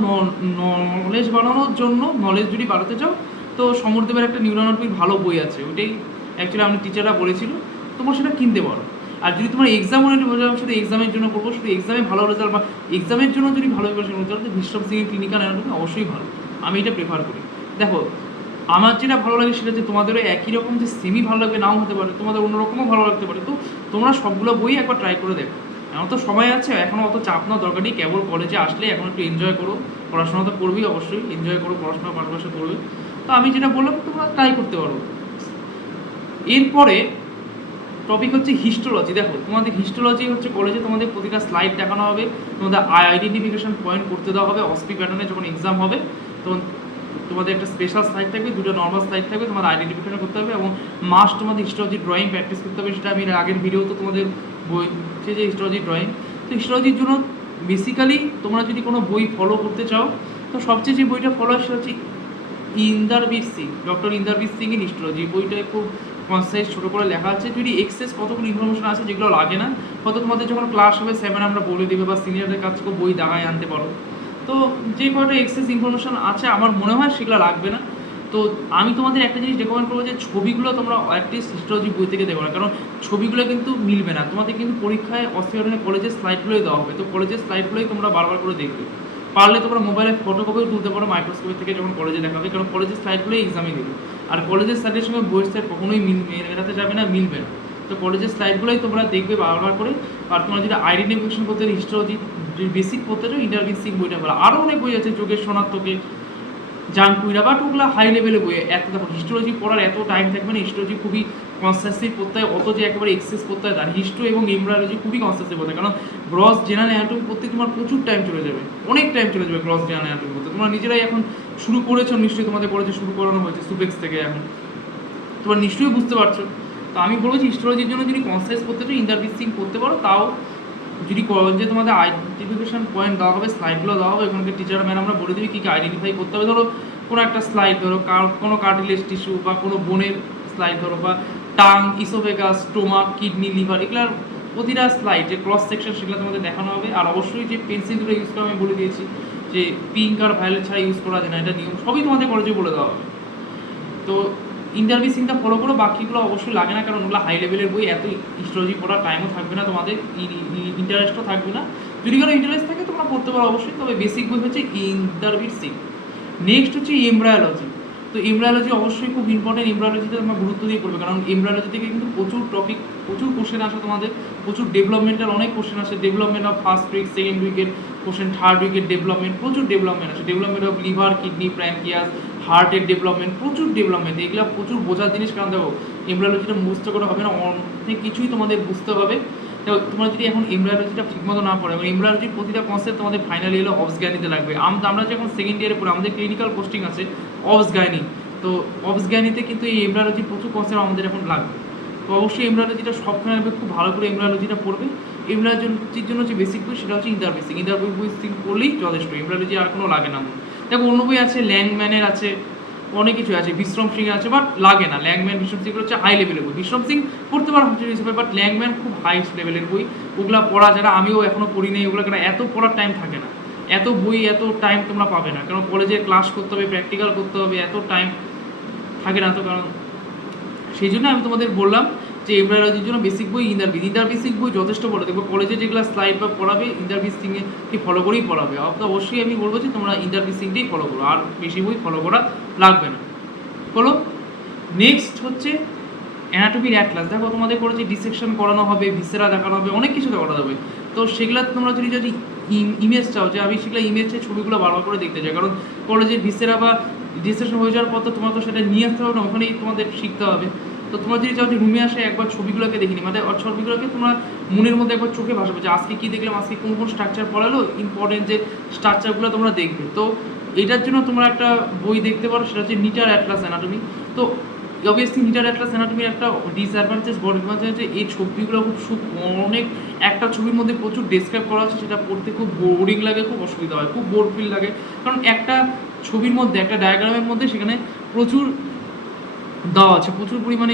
নলেজ বাড়ানোর জন্য, নলেজ যদি বাড়াতে চাও, তো সমরদেবের একটা নিউরো অ্যানাটমির ভালো বই আছে, ওইটাই অ্যাকচুয়ালি আমাদের টিচাররা বলেছিল, তোমরা সেটা কিনতে পারো। আর যদি তোমার এক্সাম ওরিয়েন্টেড বোঝা, শুধু এক্সামের জন্য করবো, শুধু এক্সামে ভালো রেজাল্ট বা এক্সামের জন্য যদি ভালো প্রিপারেশন করতে চাও, তো বিশ্বম সিংয়ের ক্লিনিক্যাল অ্যানাটমি অবশ্যই ভালো, আমি এটা প্রেফার করি। দেখো, আমার যেটা ভালো লাগে সেটা যে তোমাদেরও একই রকম যে সেমি ভালো লাগবে নাও হতে পারে, তোমাদের অন্যরকমও ভালো লাগতে পারে। তো তোমরা সবগুলো বই একবার ট্রাই করে দেখো। এখন তো সময় আছে, এখনও অত চাপ নেওয়া দরকার নেই, কেবল কলেজে আসলে এখন একটু এনজয় করো, পড়াশোনা তো করবেই অবশ্যই, এনজয় করো, পড়াশোনার পাশাপাশি করবে। তো আমি যেটা বললাম তোমরা ট্রাই করতে পারো। এরপরে টপিক হচ্ছে হিস্টোলজি। দেখো, তোমাদের হিস্টোলজি হচ্ছে কলেজে তোমাদের প্রতিটা স্লাইড দেখানো হবে, তোমাদের আইডেন্টিফিকেশন পয়েন্ট করতে দেওয়া হবে। অসপি প্যাটার্নে যখন এক্সাম হবে তখন তোমাদের একটা স্পেশাল স্লাইড থাকবে, দুটো নর্মাল স্লাইড থাকবে, তোমাদের আইডেন্টিফিকেশন করতে হবে এবং মাস্ট তোমাদের হিস্টোলজি ড্রয়িং প্র্যাকটিস করতে হবে। সেটা আমি আগের ভিডিও তো তোমাদের বই যে হিস্টোলজি ড্রয়িং। তো হিস্টোলজির জন্য বেসিক্যালি তোমরা যদি কোনো বই ফলো করতে চাও, তো সবচেয়ে যে বইটা ফলো হয় সেটা হচ্ছে ইন্দারবীর সিং, ডক্টর ইন্দারবীর সিংয়ের হিস্টোলজি। বইটা খুব কনসাইজ ছোটো করে লেখা আছে, যদি এক্সেস কতগুলো ইনফরমেশন আছে যেগুলো লাগে না, হয়তো তোমাদের যখন ক্লাস হবে 7 আমরা বলে দেবে বা সিনিয়রদের কাছ থেকে বই দাগায় আনতে পারো। তো যে কয়টা এক্সেস ইনফরমেশন আছে আমার মনে হয় সেগুলো লাগবে না। তো আমি তোমাদের একটা জিনিস রেকমেন্ড করবো যে ছবিগুলো তোমরা অ্যাটলিস্ট হিস্টোলজি বই থেকে দেবো না, কারণ ছবিগুলো কিন্তু মিলবে না। তোমাদের কিন্তু পরীক্ষায় অস্ট্রেলিয়ানের কলেজের স্লাইডগুলোই দেওয়া হবে, তো কলেজের স্লাইডগুলোই তোমরা বারবার করে দেখবে। পারলে তোমরা মোবাইলে ফটোকপিও তুলতে পারো মাইক্রোস্কোপের থেকে যখন কলেজে দেখাবে, কারণ কলেজের স্লাইডগুলোই এক্সামে দেবে। আর কলেজের স্লাইডের সঙ্গে বইয়ের স্লাইড কখনোই মেলাতে যাবে না, মিলবে না। তো কলেজের স্লাইডগুলোই তোমরা দেখবে বারবার করে। আর তোমরা যদি আইডেন্টিফিকেশন করতে হিস্টোলজি বেসিক পড়তে চাও, ইন্টারভিউ সিং বইটা বলা। আরও অনেক বই আছে, যোগেশ শনার্থকে, জাঙ্কুইরা, বাট ওগুলো হাই লেভেলে বই। এত দেখো হিস্টোলজি পড়ার এত টাইম থাকবে না, হিস্টোলজি খুবই কনসাসলি পড়তে হয়, অত যে একেবারে এক্সেস করতে হয় তার। হিস্ট্রি এবং এমব্রায়োলজি খুবই কনসাসলি পড়তে হয়, কারণ গ্রস জেনারেল অ্যানাটমি পড়তে তোমার প্রচুর টাইম চলে যাবে, অনেক টাইম চলে যাবে গ্রস জেনারেল অ্যানাটমি পড়তে। তোমরা নিজেরাই এখন শুরু করেছো নিশ্চয়ই, তোমাদের কলেজে শুরু করানো হয়েছে সুপেক্স থেকে, এখন তোমরা নিশ্চয়ই বুঝতে পারছো। তো আমি বলবো যে হিস্টোলজির জন্য যদি কনসাইজ করতে চাও ইন্টারভিউ সিং করতে পারো। তাও যদি কলেজে তোমাদের আইডেন্টিফিকেশন পয়েন্ট দেওয়া হবে, স্লাইডগুলো দেওয়া হবে, এখানকার টিচার ম্যাডামরা বলে দেবে কী কী আইডেন্টিফাই করতে হবে। ধরো কোনো একটা স্লাইড, ধরো কোনো কার্টিলেজ টিস্যু বা কোনো বোনের স্লাইড, ধরো বা tongue, oesophagus, stomach, kidney, liver, এগুলার প্রতিটা স্লাইড যে ক্রস সেকশন সেগুলো তোমাদের দেখানো হবে। আর অবশ্যই যে পেন্সিল দুটো ইউজ করা আমি বলে দিয়েছি, যে পিঙ্ক আর ভায়োলেট ছাড়া ইউজ করা যায় না, এটা নিয়ম, সবই তোমাদের কলেজে বলে দেওয়া হবে। তো ইন্টারভিউ সিংটা ফলো করো, বাকিগুলো অবশ্যই লাগে না, কারণ ওগুলো হাই লেভেলের বই, এত হিস্টোলজি পড়ার টাইমও থাকবে না, তোমাদের ইন্টারেস্টও থাকবে না। যদি কারো ইন্টারেস্ট থাকে তোমরা পড়তে পারো অবশ্যই, তবে বেসিক বই হচ্ছে ইন্টারভিউ সিং। নেক্সট হচ্ছে এমব্রায়োলজি। তো এমব্রায়োলজি অবশ্যই খুব ইম্পর্টেন্ট, এমব্রায়োলজিতে তোমরা গুরুত্ব দিয়ে করবে, কারণ এমব্রায়োলজি থেকে কিন্তু প্রচুর টপিক, প্রচুর কোশ্চেন আসে তোমাদের, প্রচুর ডেভেলপমেন্টাল অনেক কোশ্চেন আসে। Development of first week, second উইকের কোশ্চেন, থার্ড উইকের ডেভেলপমেন্ট, প্রচুর ডেভেলপমেন্ট আছে। Development of liver, kidney, pancreas, হার্টের ডেভেলপমেন্ট, প্রচুর ডেভেলপমেন্ট, এগুলো প্রচুর বোঝার জিনিস। কারণ দেখো এমব্রায়োলজিটা মুখস্থ করা হবে না, অনেক কিছুই তোমাদের বুঝতে হবে। তো তোমরা যদি এখন এমব্রায়োলজিটা ঠিকমতো না পড়ে, এবং এমব্রায়োলজির প্রতিটা কনসেপ্ট তোমাদের ফাইনালি এলো অবস গাইনিতে লাগবে। আমরা যখন সেকেন্ড ইয়ারে পড়ে আমাদের ক্লিনিক্যাল পোস্টিং আছে অবস গাইনি, তো অবস গাইনিতে কিন্তু এই এমব্রায়োলজির প্রচুর কনসেপ্ট আমাদের এখন লাগবে। তো অবশ্যই এমব্রায়োলজিটা সবখানে খুব ভালো করে এমব্রায়োলজিটা পড়বে। এমব্রায়োলজির জন্য যে বেসিক বই সেটা হচ্ছে ইন্টারভিউ সিং। ইন্টারভিউ সিং পড়লেই যথেষ্ট, এমব্রায়োলজি আর কোনো লাগে না। দেখো অন্য বই আছে, ল্যাংম্যানের আছে, অনেক কিছু আছে, বিশ্রম সিং আছে, বাট লাগে না। ল্যাংম্যান, বিশ্রম সিং হচ্ছে হাই লেভেলের বই। বিশ্রম সিং পড়তে পারো হিসেবে, বাট ল্যাংম্যান খুব হাই লেভেলের বই। ওগুলা পড়া যারা, আমিও এখনও পড়ি নেই ওগুলো, কারণ এত পড়ার টাইম থাকে না, এত বই এত টাইম তোমরা পাবে না, কারণ কলেজে ক্লাস করতে হবে, প্র্যাকটিক্যাল করতে হবে, এত টাইম থাকে না। তো কারণ সেই জন্য আমি তোমাদের বললাম যে এমব্রায়োলজির জন্য বেসিক বই ইন্টার বেসিক বই যথেষ্ট বড়, দেখবো কলেজে যেগুলো স্লাইড বা পড়াবে ইন্টার বেসিককে ফলো করেই পড়াবে। তো অবশ্যই আমি বলবো যে তোমরা ইন্টার বেসিকটাই ফলো করো, আর বেশি বই ফলো করা লাগবে না। হলো নেক্সট হচ্ছে অ্যানাটমির অ্যাটলাস। দেখো তোমাদের করেছে ডিসেকশন করানো হবে, ভিসেরা দেখানো হবে, অনেক কিছু দেখানো যাবে। তো সেগুলো তোমরা যদি ইমেজ চাও, যে আমি সেগুলো ইমেজের ছবিগুলো বারবার করে দেখতে চাই, কারণ কলেজের ভিসেরা বা ডিসেকশন হয়ে যাওয়ার পর তো তোমার তো সেটা নিয়ে আসতে হবে না, ওখানেই তোমাদের শিখতে হবে। তো তোমরা যদি চাও যে রুমে আসে একবার ছবিগুলোকে দেখিনি, মানে ছবিগুলোকে তোমরা মনের মধ্যে একবার চোখে ভাসাবে যে আজকে কী দেখলাম, আজকে কোন কোন স্ট্রাকচার পড়ালো, ইম্পর্টেন্ট যে স্ট্রাকচারগুলো তোমরা দেখবে। তো এটার জন্য তোমরা একটা বই দেখতে পারো, সেটা হচ্ছে নিটার অ্যাটলাস অ্যানাটমি। তো অবভিয়াসলি নিটার অ্যাটলাস অ্যানাটমির একটা ডিসঅ্যাডভান্টেজ বড় ডিসঅ্যাডভান্টেজ হচ্ছে এই ছবিগুলো খুব অনেক একটা ছবির মধ্যে প্রচুর ডেসক্রাইব করা আছে, সেটা পড়তে খুব বোরিং লাগে, খুব অসুবিধা হয়, খুব বোর ফিল লাগে। কারণ একটা ছবির মধ্যে, একটা ডায়াগ্রামের মধ্যে সেখানে প্রচুর দেওয়া আছে, প্রচুর পরিমাণে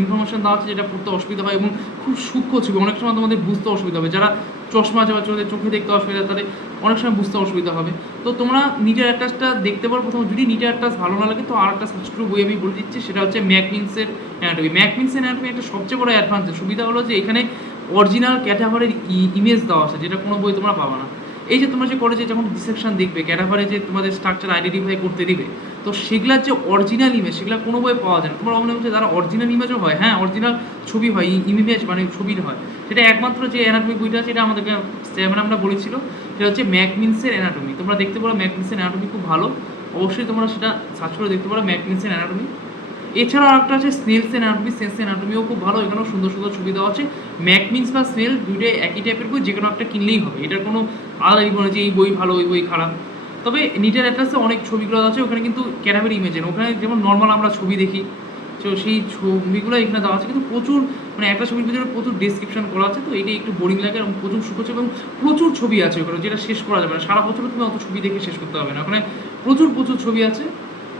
ইনফরমেশন দেওয়া আছে, যেটা পড়তে অসুবিধা হয় এবং খুব সূক্ষ্ম ছবি, অনেক সময় তোমাদের বুঝতে অসুবিধা হবে। যারা চশমা আছে বা চোখে দেখতে অসুবিধা, তাদের অনেক সময় বুঝতে অসুবিধা হবে। তো তোমরা নিটার অ্যাটলাসটা দেখতে পারো প্রথম। যদি নিটার অ্যাটলাস ভালো না লাগে তো আর একটা সাবস্ক্রিপ্ট বই আমি বলে দিচ্ছি, সেটা হচ্ছে ম্যাকমিন্সের অ্যানাটমি। ম্যাকমিন্সের অ্যানাটমি একটা সবচেয়ে বড় অ্যাডভান্টেজ সুবিধা হলো যে এখানে অরিজিনাল ক্যাটাভারের ইমেজ দেওয়া আছে, যেটা কোনো বই তোমরা পাবা না। এই যে তোমরা যে কলেজে যখন ডিসেকশন দেখবে, ক্যাটাভারে যে তোমাদের স্ট্রাকচার আইডেন্টিফাই করতে দিবে, তো সেগুলোর যে অরিজিনাল ইমেজ সেগুলো কোনো বই পাওয়া যায় না। তোমরা মনে হচ্ছে তারা অরিজিনাল ইমেজও হয়, হ্যাঁ অরিজিনাল ছবি হয়, ইমেজ মানে ছবির হয়, সেটা একমাত্র যে অ্যানাটমি বইটা আছে, এটা আমাদেরকে আমরা বলেছিল, সেটা হচ্ছে ম্যাকমিন্সের অ্যানাটমি। তোমরা দেখতে পারো ম্যাকমিন্সের অ্যানাটমি খুব ভালো, অবশ্যই তোমরা সেটা সার্চ করে দেখতে পারো ম্যাকমিন্সের অ্যানাটমি। এছাড়াও আরেকটা আছে স্নেলসের অ্যানাটমি। স্নেলসের অ্যানাটমিও খুব ভালো, এখানেও সুন্দর সুন্দর ছবি দেওয়া আছে। ম্যাকমিন্স বা স্নেল দুইটাই একই টাইপের বই, যে কোনো একটা কিনলেই হবে, এটার কোনো আলাদা বলে যে এই বই ভালো ওই বই খারাপ। তবে নিটার অ্যাটলাসে অনেক ছবিগুলো আছে, ওখানে কিন্তু ক্যাটাগরি ইমেজ নেই, ওখানে যেমন নর্মাল আমরা ছবি দেখি, তো সেই ছবিগুলো এখানে দেওয়া আছে, কিন্তু প্রচুর মানে একটা ছবির ভিতরে প্রচুর ডেসক্রিপশন করা আছে। তো এটাই একটু বোরিং লাগে, এবং প্রচুর সূক্ষ্ম এবং প্রচুর ছবি আছে ওখানে, যেটা শেষ করা যাবে না, সারা বছর তুমি অত ছবি দেখে শেষ করতে হবে না, ওখানে প্রচুর প্রচুর ছবি আছে।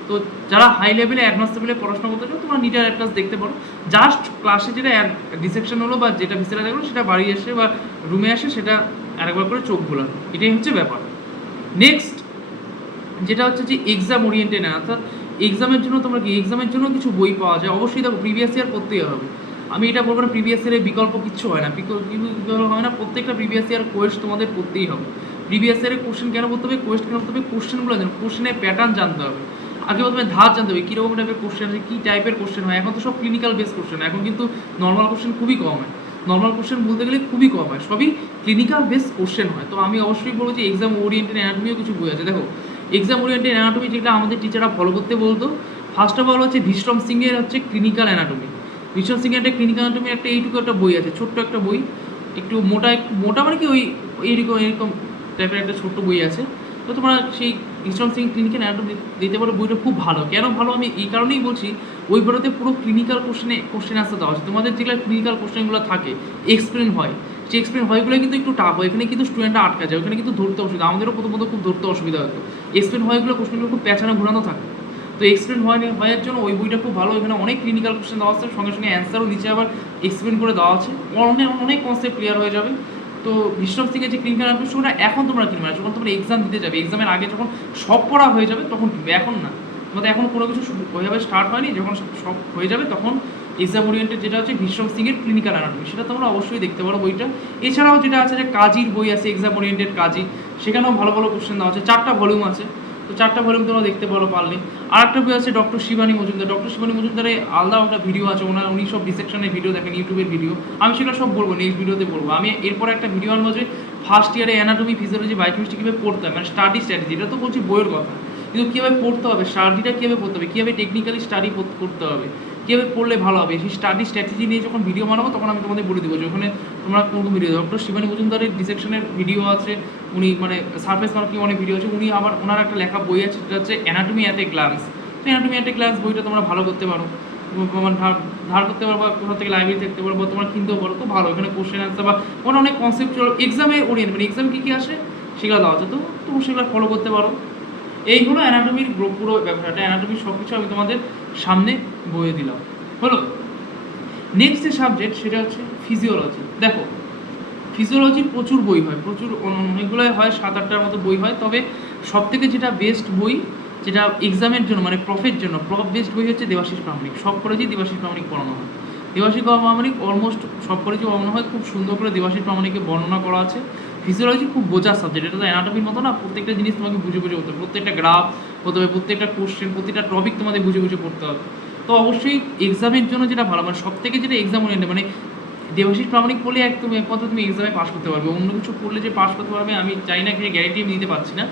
তো যারা হাই লেভেলে অ্যাডভান্স লেভেলে পড়াশোনা করতে চাও তোমরা নিটার অ্যাটলাস দেখতে পারো। জাস্ট ক্লাসে যেটা ডিসেকশন হলো বা যেটা ভিসেরা দেখলো সেটা বাড়ি এসে বা রুমে আসে সেটা আরেকবার করে চোখ বোলানো, এটাই হচ্ছে ব্যাপার। নেক্সট যেটা হচ্ছে যে এক্সাম ওরিয়েন্টেড, অর্থাৎ এক্সামের জন্য তোমরা কি, এক্সামের জন্য কিছু বই পাওয়া যায়, অবশ্যই দেখো প্রিভিয়াস ইয়ার করতেই হবে। আমি এটা বলবো না প্রিভিয়াস ইয়ারের বিকল্প কিচ্ছু হয় না, বিকল্প হয় না, প্রত্যেকটা প্রিভিয়াস ইয়ার কোয়েস্ট তোমাদের পড়তেই হবে। প্রিভিয়াস ইয়ারের কোশ্চেন কেন পড়তে হবে, কোয়েস্ট কেন পড়তে হবে, কোশ্চেনগুলো জানো, কোশ্চেনের প্যাটার্ন জানতে হবে। আগে প্রথমে ধার জানতে হবে কীরকম টাইপের কোশ্চেন আছে, কী টাইপের কোশ্চেন হয়। এখন তো সব ক্লিনিক্যাল বেস কোশ্চেন, এখন কিন্তু নর্মাল কোশ্চেন খুবই কম হয়, নর্মাল কোশ্চেন বলতে গেলে খুবই কম হয়, সবই ক্লিনিক্যাল বেস কোশ্চেন হয়। তো আমি অবশ্যই বলবো যে এক্সাম ওরিয়েন্টেড অ্যানাটমিও কিছু বই আছে। দেখো এক্সাম ওরিয়েন্টেড অ্যানাটমি যেটা আমাদের টিচাররা ফলো করতে বলতো, ফার্স্ট অফ অল হচ্ছে ভিশ্রম সিংয়ের হচ্ছে ক্লিনিক্যাল অ্যানাটমি। ভিশ্রম সিংয়ের একটা ক্লিনিক্যাল অ্যানাটমি একটা এইটুকু একটা বই আছে, ছোট্ট একটা বই, একটু মোটা মানে কি ওই এরকম টাইপের একটা ছোট্ট বই আছে। তো তোমরা সেই ভিশ্রম সিং ক্লিনিক্যাল অ্যানাটমি দিতে পারো, বইটা খুব ভালো। কেন ভালো আমি এই কারণেই বলছি, ওই বইটাতে পুরো ক্লিনিক্যাল কোশ্চেন আনসার দেওয়া আছে। তোমাদের যেগুলো ক্লিনিক্যাল কোশ্চেনগুলো থাকে এক্সপ্লেন হয়, সেই এক্সপ্লেন হয়গুলো কিন্তু একটু টাফ হয়, এখানে কিন্তু স্টুডেন্টরা আটকা যায়, ওখানে কিন্তু ধরতে অসুবিধা, আমাদেরও প্রথমত খুব ধরতে অসুবিধা হতো। এক্সপ্লেন হয়গুলো কোশ্চেনগুলো খুব পেছানো ঘোরানো থাকে, তো এক্সপ্লেন হওয়ার জন্য ওই বইটা খুব ভালো। এখানে অনেক ক্লিনিক্যাল কোশ্চেন দেওয়া আছে, সঙ্গে সঙ্গে অ্যান্সারও নিচে আবার এক্সপ্লেন করে দেওয়া আছে, অনেক কনসেপ্ট ক্লিয়ার হয়ে যাবে। তো ভিশ্রম সিংয়ের যে ক্লিনিক্যাল অ্যানাটমি সেটা এখন তোমরা কিনবে না, যখন তোমরা এক্সাম দিতে যাবে, এক্সামের আগে যখন সব পড়া হয়ে যাবে তখন কিনবে, এখন না। তোমাদের এখন কোনো কিছু ওইভাবে স্টার্ট হয়নি, যখন সব হয়ে যাবে তখন এক্সাম ওরিয়েন্টেড যেটা হচ্ছে ভিশ্রম সিংয়ের ক্লিনিক্যাল অ্যানাটমি, সেটা তোমরা অবশ্যই দেখতে পারো বইটা। এছাড়াও যেটা আছে যে কাজীর বই আছে, এক্সাম ওরিয়েন্টেড কাজী, সেখানেও ভালো ভালো কোশ্চেন দেওয়া আছে, 4টা ভলিউম আছে, তো 4টা ভলিউম তোমরা দেখতে পারো পারলে। আর একটা বই আছে ডক্টর শিবানী মজুমদার। ডক্টর শিবানী মজুমদারের আলাদা একটা ভিডিও আছে, উনি সব ডিসেকশনের ভিডিও দেখেন, ইউটিউবের ভিডিও, আমি সেটা সব বলবো নেক্সট ভিডিওতে বলবো। আমি এরপর একটা ভিডিও আনবো যে ফার্স্ট ইয়ারে অ্যানাটমি, ফিজিওলজি, বায়োকেমিস্ট্রি কীভাবে পড়তে হবে, মানে স্টাডি স্ট্র্যাটেজি, এটা তো বলছি বইয়ের কথা, কিন্তু কীভাবে পড়তে হবে, স্টাডিটা কীভাবে পড়তে হবে, কীভাবে টেকনিক্যালি স্টাডি করতে হবে, কীভাবে পড়লে ভালো হবে, সেই স্টাডি স্ট্র্যাটেজি নিয়ে যখন ভিডিও বানাবো তখন আমি তোমাদের বলে দেবো যে ওখানে তোমরা কোন ভিডিও। ডক্টর শিবানী মজুমদারের ডিসেকশনের ভিডিও আছে, উনি মানে সার্ফেস মার্কিং অনেক ভিডিও আছে, উনি আবার ওনার একটা লেখা বই আছে যেটা হচ্ছে অ্যানাটমি অ্যাট এ গ্লান্স। তো অ্যানাটমি অ্যাট এ গ্লান্স বইটা তোমরা ভালো করতে পারো, ধার করতে পারো, বা কোথাও থেকে লাইব্রেরি থাকতে পারো, বা তোমরা কিনতেও পারো, খুব ভালো। এখানে কোশ্চেন আনসার বা ওখানে অনেক কনসেপ্টুয়াল এক্সামে ওরিয়েন্ট, মানে এক্সামে কী কী আসে সেগুলো দেওয়া আছে, তো তুমি সেগুলো ফলো করতে পারো। এই হলো অ্যানাটমির পুরো ব্যাপারটা, অ্যানাটমির সব কিছু আমি তোমাদের সামনে বয়ে দিলাম। হলো নেক্সট যে সাবজেক্ট সেটা হচ্ছে ফিজিওলজি। দেখো ফিজিওলজির প্রচুর বই হয়, প্রচুর অনেকগুলোই হয়, 7-8টার মতো বই হয়। তবে সবথেকে যেটা বেস্ট বই, যেটা এক্সামের জন্য মানে প্রফের জন্য প্রফ বেস্ট বই হচ্ছে দেবাশিস প্রামাণিক। সব কলেজেই দেবাশিস প্রামাণিক পড়ানো হয়। দেবাশিস প্রামাণিক অলমোস্ট সব কলেজে মনে হয় খুব সুন্দর করে দেবাশিস প্রামাণিককে বর্ণনা করা আছে। ফিজিওলজি খুব বোঝার সাবজেক্ট, এটা তো অ্যানাটমির মতো না, প্রত্যেকটা জিনিস তোমাকে বুঝে বুঝে হতে হবে, প্রত্যেকটা গ্রাফ হতে হবে, প্রত্যেকটা কোশ্চেন, প্রত্যেকটা টপিক তোমাদের বুঝে বুঝে পড়তে হবে। তো অবশ্যই এক্সামের জন্য যেটা ভালো, মানে সব থেকে যেটা এক্সাম ওরিয়েন্টেড, মানে দেবাশিস প্রামাণিক পড়লে একমাত্র তুমি এক্সামে পাস করতে পারবে, অন্য কিছু পড়লে যে পাস করতে পারবে আমি চাই না, গ্যারেন্টি আমি দিতে পারছি না।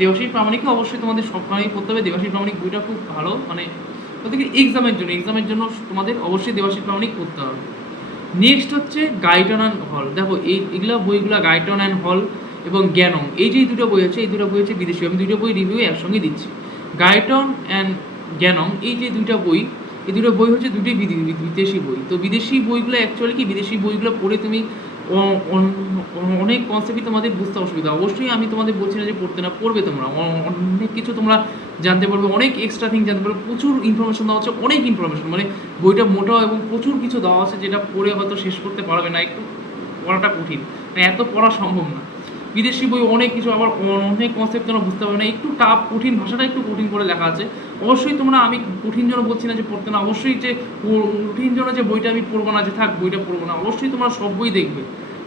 দেবাশিস প্রামাণিককে অবশ্যই তোমাদের সবসময় পড়তে হবে। দেবাশিস প্রামাণিক বইটা খুব ভালো, মানে প্রত্যেকে এক্সামের জন্য তোমাদের অবশ্যই দেবাশিস প্রামাণিক পড়তে হবে। নেক্সট হচ্ছে গাইটন অ্যান্ড হল। দেখো এইগুলো বইগুলো গাইটন অ্যান্ড হল এবং জ্ঞানম, এই যে দুটো বই আছে, এই দুটো বই হচ্ছে বিদেশি, আমি দুটো বই রিভিউ একসঙ্গে দিচ্ছি। গাইটন অ্যান্ড জ্ঞানম, এই যে দুইটা বই, এই দুটো বই হচ্ছে দুটোই বিদেশি বই। তো বিদেশি বইগুলো অ্যাকচুয়ালি কি, বিদেশি বইগুলো পড়ে তুমি অনেক কনসেপ্টই তোমাদের বুঝতে অসুবিধা। অবশ্যই আমি তোমাদের বলছি না যে পড়তে না, পড়বে তোমরা, অনেক কিছু তোমরা জানতে পারবে, অনেক এক্সট্রা থিং জানতে পারবে, প্রচুর ইনফরমেশন দেওয়া আছে, অনেক ইনফরমেশন, মানে বইটা মোটাও এবং প্রচুর কিছু দেওয়া আছে যেটা পড়ে হয়তো শেষ করতে পারবে না, একটু পড়াটা কঠিন, মানে এত পড়া সম্ভব না। বিদেশি বই অনেক কিছু, আবার অনেক কনসেপ্ট তোমরা বুঝতে পারবে না, একটু টাফ, কঠিন, ভাষাটা একটু কঠিন করে লেখা আছে। অবশ্যই তোমরা, আমি কঠিন জন্য বলছি না যে পড়তে না, অবশ্যই যে কঠিন জন্য যে বইটা আমি পড়বো না, যে থাক বইটা পড়বো না, অবশ্যই তোমরা সব বই দেখবে,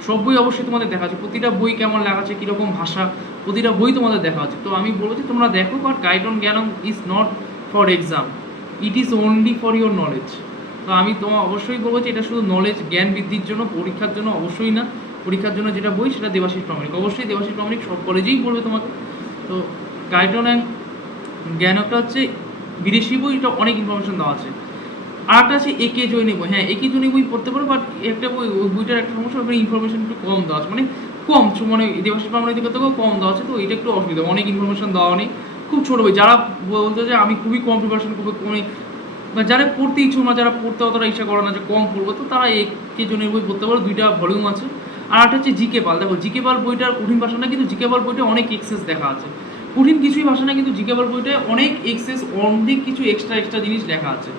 সব বই অবশ্যই তোমাদের দেখা আছে, প্রতিটা বই কেমন লেখা আছে, কীরকম ভাষা, প্রতিটা বই তোমাদের দেখা আছে। তো আমি বলবো যে তোমরা দেখো, বাট গাইডন জ্ঞানম is not for exam, it is only for your knowledge. তো আমি তোমার অবশ্যই বলবো যে এটা শুধু নলেজ, জ্ঞান বৃদ্ধির জন্য, পরীক্ষার জন্য অবশ্যই না। পরীক্ষার জন্য যেটা বই সেটা দেবাশিস প্রামাণিক, অবশ্যই দেবাশিস প্রামাণিক সব কলেজেই পড়বে তোমাকে। তো গাইডন অ্যান্ড জ্ঞানকটা হচ্ছে বিদেশি বই, এটা অনেক ইনফরমেশন দেওয়া আছে। আর একটা আছে একে জৈনী বই, হ্যাঁ একে জৈনী বই পড়তে পারো, বাট একটা বই, ওই বইটার একটা সমস্যা, ওখানে ইনফরমেশন একটু কম দেওয়া আছে, মানে কম, মানে দেবাশিস প্রামাণিক দিকে থেকেও কম দেওয়া আছে, তো এটা একটু অসুবিধা, অনেক ইনফরমেশন দেওয়া নেই, খুব ছোটো বই। যারা বলতে যে আমি খুবই কম প্রিপারেশন করবো, বা যারা পড়তে ইচ্ছুক না, যারা পড়তে অতটা ইচ্ছা করে না যে কম পড়বো, তো তারা একে জনের বই পড়তে পারো, 2টা ভলিউম আছে। আর একটা হচ্ছে জিকে পাল। দেখো জিকে পাল বইটার কঠিন ভাষা না, কিন্তু জিকে পাল বইটা অনেক এক্সেস দেখা আছে, কঠিন কিছুই ভাষা না, কিন্তু জিকে পাল বইটায় অনেক এক্সেস, অনেক কিছু এক্সট্রা জিনিস লেখা আছে,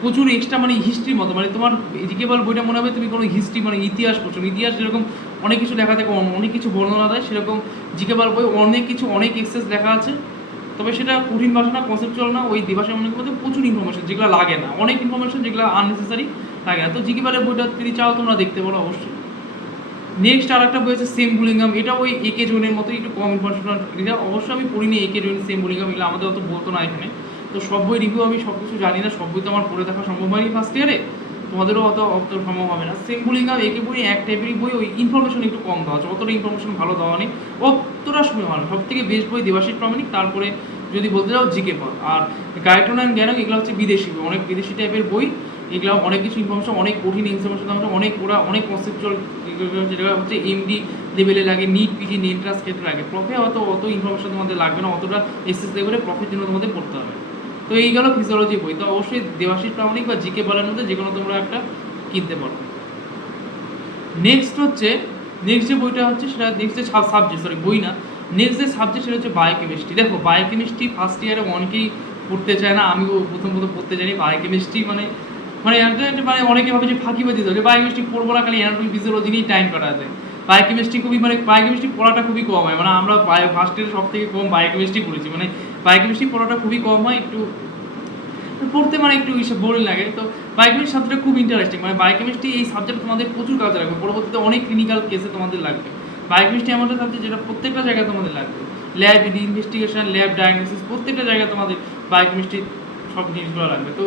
প্রচুর এক্সট্রা, মানে হিস্ট্রির মতো, মানে তোমার জিকে পাল বইটা মনে হবে তুমি কোনো হিস্ট্রি, মানে ইতিহাস পড়ছো, ইতিহাস যেরকম অনেক কিছু লেখা থাকে, অনেক কিছু বর্ণনা দেয়, সেরকম জিকে পাল বই অনেক কিছু, অনেক এক্সেস লেখা আছে। তবে সেটা কঠিন ভাষা না, কনসেপচুয়াল না, ওই দ্বিভাষার মধ্যে প্রচুর ইনফরমেশন যেগুলো লাগে না, অনেক ইনফরমেশন যেগুলো আননেসেসারি লাগে না। তো জিকে পালের বইটা যদি চাও তোমরা দেখতে পারো অবশ্যই। নেক্সট আর একটা বই আছে সেম বুলিঙ্গাম, এটা ওই একে জোনের মতো একটু কম ইনফরমেশন, এটা অবশ্যই আমি পড়িনি, একে জোন সেম বুলিঙ্গাম, এগুলো আমাদের অত বলতো না এখানে। তো সব বই রিভিউ আমি সব কিছু জানি না, সব বই তো আমার পড়ে দেখা সম্ভব হয়নি ফার্স্ট ইয়ারে, তোমাদেরও অত সম্ভব হবে না। সেম বুলিঙ্গাম একে বই এক টাইপেরই বই, ওই ইনফরমেশন একটু কম দেওয়া আছে, অতটা ইনফরমেশন ভালো দেওয়া নেই, অতটা সময় ভালো। সব থেকে বেস্ট বই দেবাশিস প্রামাণিক, তারপরে যদি বলতে যাও জিকে পাল। আর গাইডন অ্যান্ড জ্ঞানক, এগুলো হচ্ছে বিদেশি বই, অনেক বিদেশি টাইপের বই, এগুলো অনেক কিছু ইনফরমেশন, অনেক কঠিন ইনফরমেশন দেওয়া, অনেক ওরা অনেক কনসেপচুয়াল, যেটা হচ্ছে এমডি লেভেলে লাগে, নিট পিজি এন্ট্রান্স ক্ষেত্রে লাগে, প্রফে হয়তো অত ইনফরমেশন তোমাদের লাগবে না, অতটা এসএস লেভেলে প্রফের জন্য তোমাদের পড়তে হবে। তো এই গেল ফিজিওলজি বই। তো অবশ্যই দেবাশিস প্রামাণিক বা জিকে পালের মধ্যে যে কোনো তোমরা একটা কিনতে পারো। নেক্সট যে বইটা হচ্ছে সেটা নেক্সট যে সাবজেক্ট, সরি বই না, নেক্সট যে সাবজেক্ট সেটা হচ্ছে বায়োকেমিস্ট্রি। দেখো বায়োকেমিস্ট্রি ফার্স্ট ইয়ারে অনেকেই পড়তে চায় না, আমিও প্রথম পড়তে চাইনি বায়োকেমিস্ট্রি, মানে অনেকে ভাবে যে ফাঁকিবাজি দেবে, বায়োকেমিস্ট্রি পড়বো না, খালি অ্যানাটমি ফিজিওলজি নিয়েই টাইম কাটাতে। বায়োকেমিস্ট্রি খুবই, মানে বায়োকেমিস্ট্রি পড়াটা খুবই কম হয়, মানে আমরা ফার্স্ট ইয়ারে সব থেকে কম বায়োকেমিস্ট্রি পড়েছি, মানে বায়োকেমিস্ট্রি পড়াটা খুবই কম হয়, একটু পড়তে মানে একটু বোরিং লাগে। তো বায়োকেমিস্ট্রি সাবজেক্টটা খুব ইন্টারেস্টিং, মানে বায়োকেমিস্ট্রি এই সাবজেক্ট তোমাদের প্রচুর কাজে লাগবে, পরবর্তীতে অনেক ক্লিনিক্যাল কেসে তোমাদের লাগবে। বায়োকেমিস্ট্রি এমন একটা সাবজেক্ট যেটা প্রত্যেকটা জায়গায় তোমাদের লাগবে, ল্যাব ইনভেস্টিগেশন, ল্যাব ডায়াগনোসিস, প্রত্যেকটা জায়গায় তোমাদের বায়োকেমিস্ট্রি সব জিনিসগুলো লাগবে। তো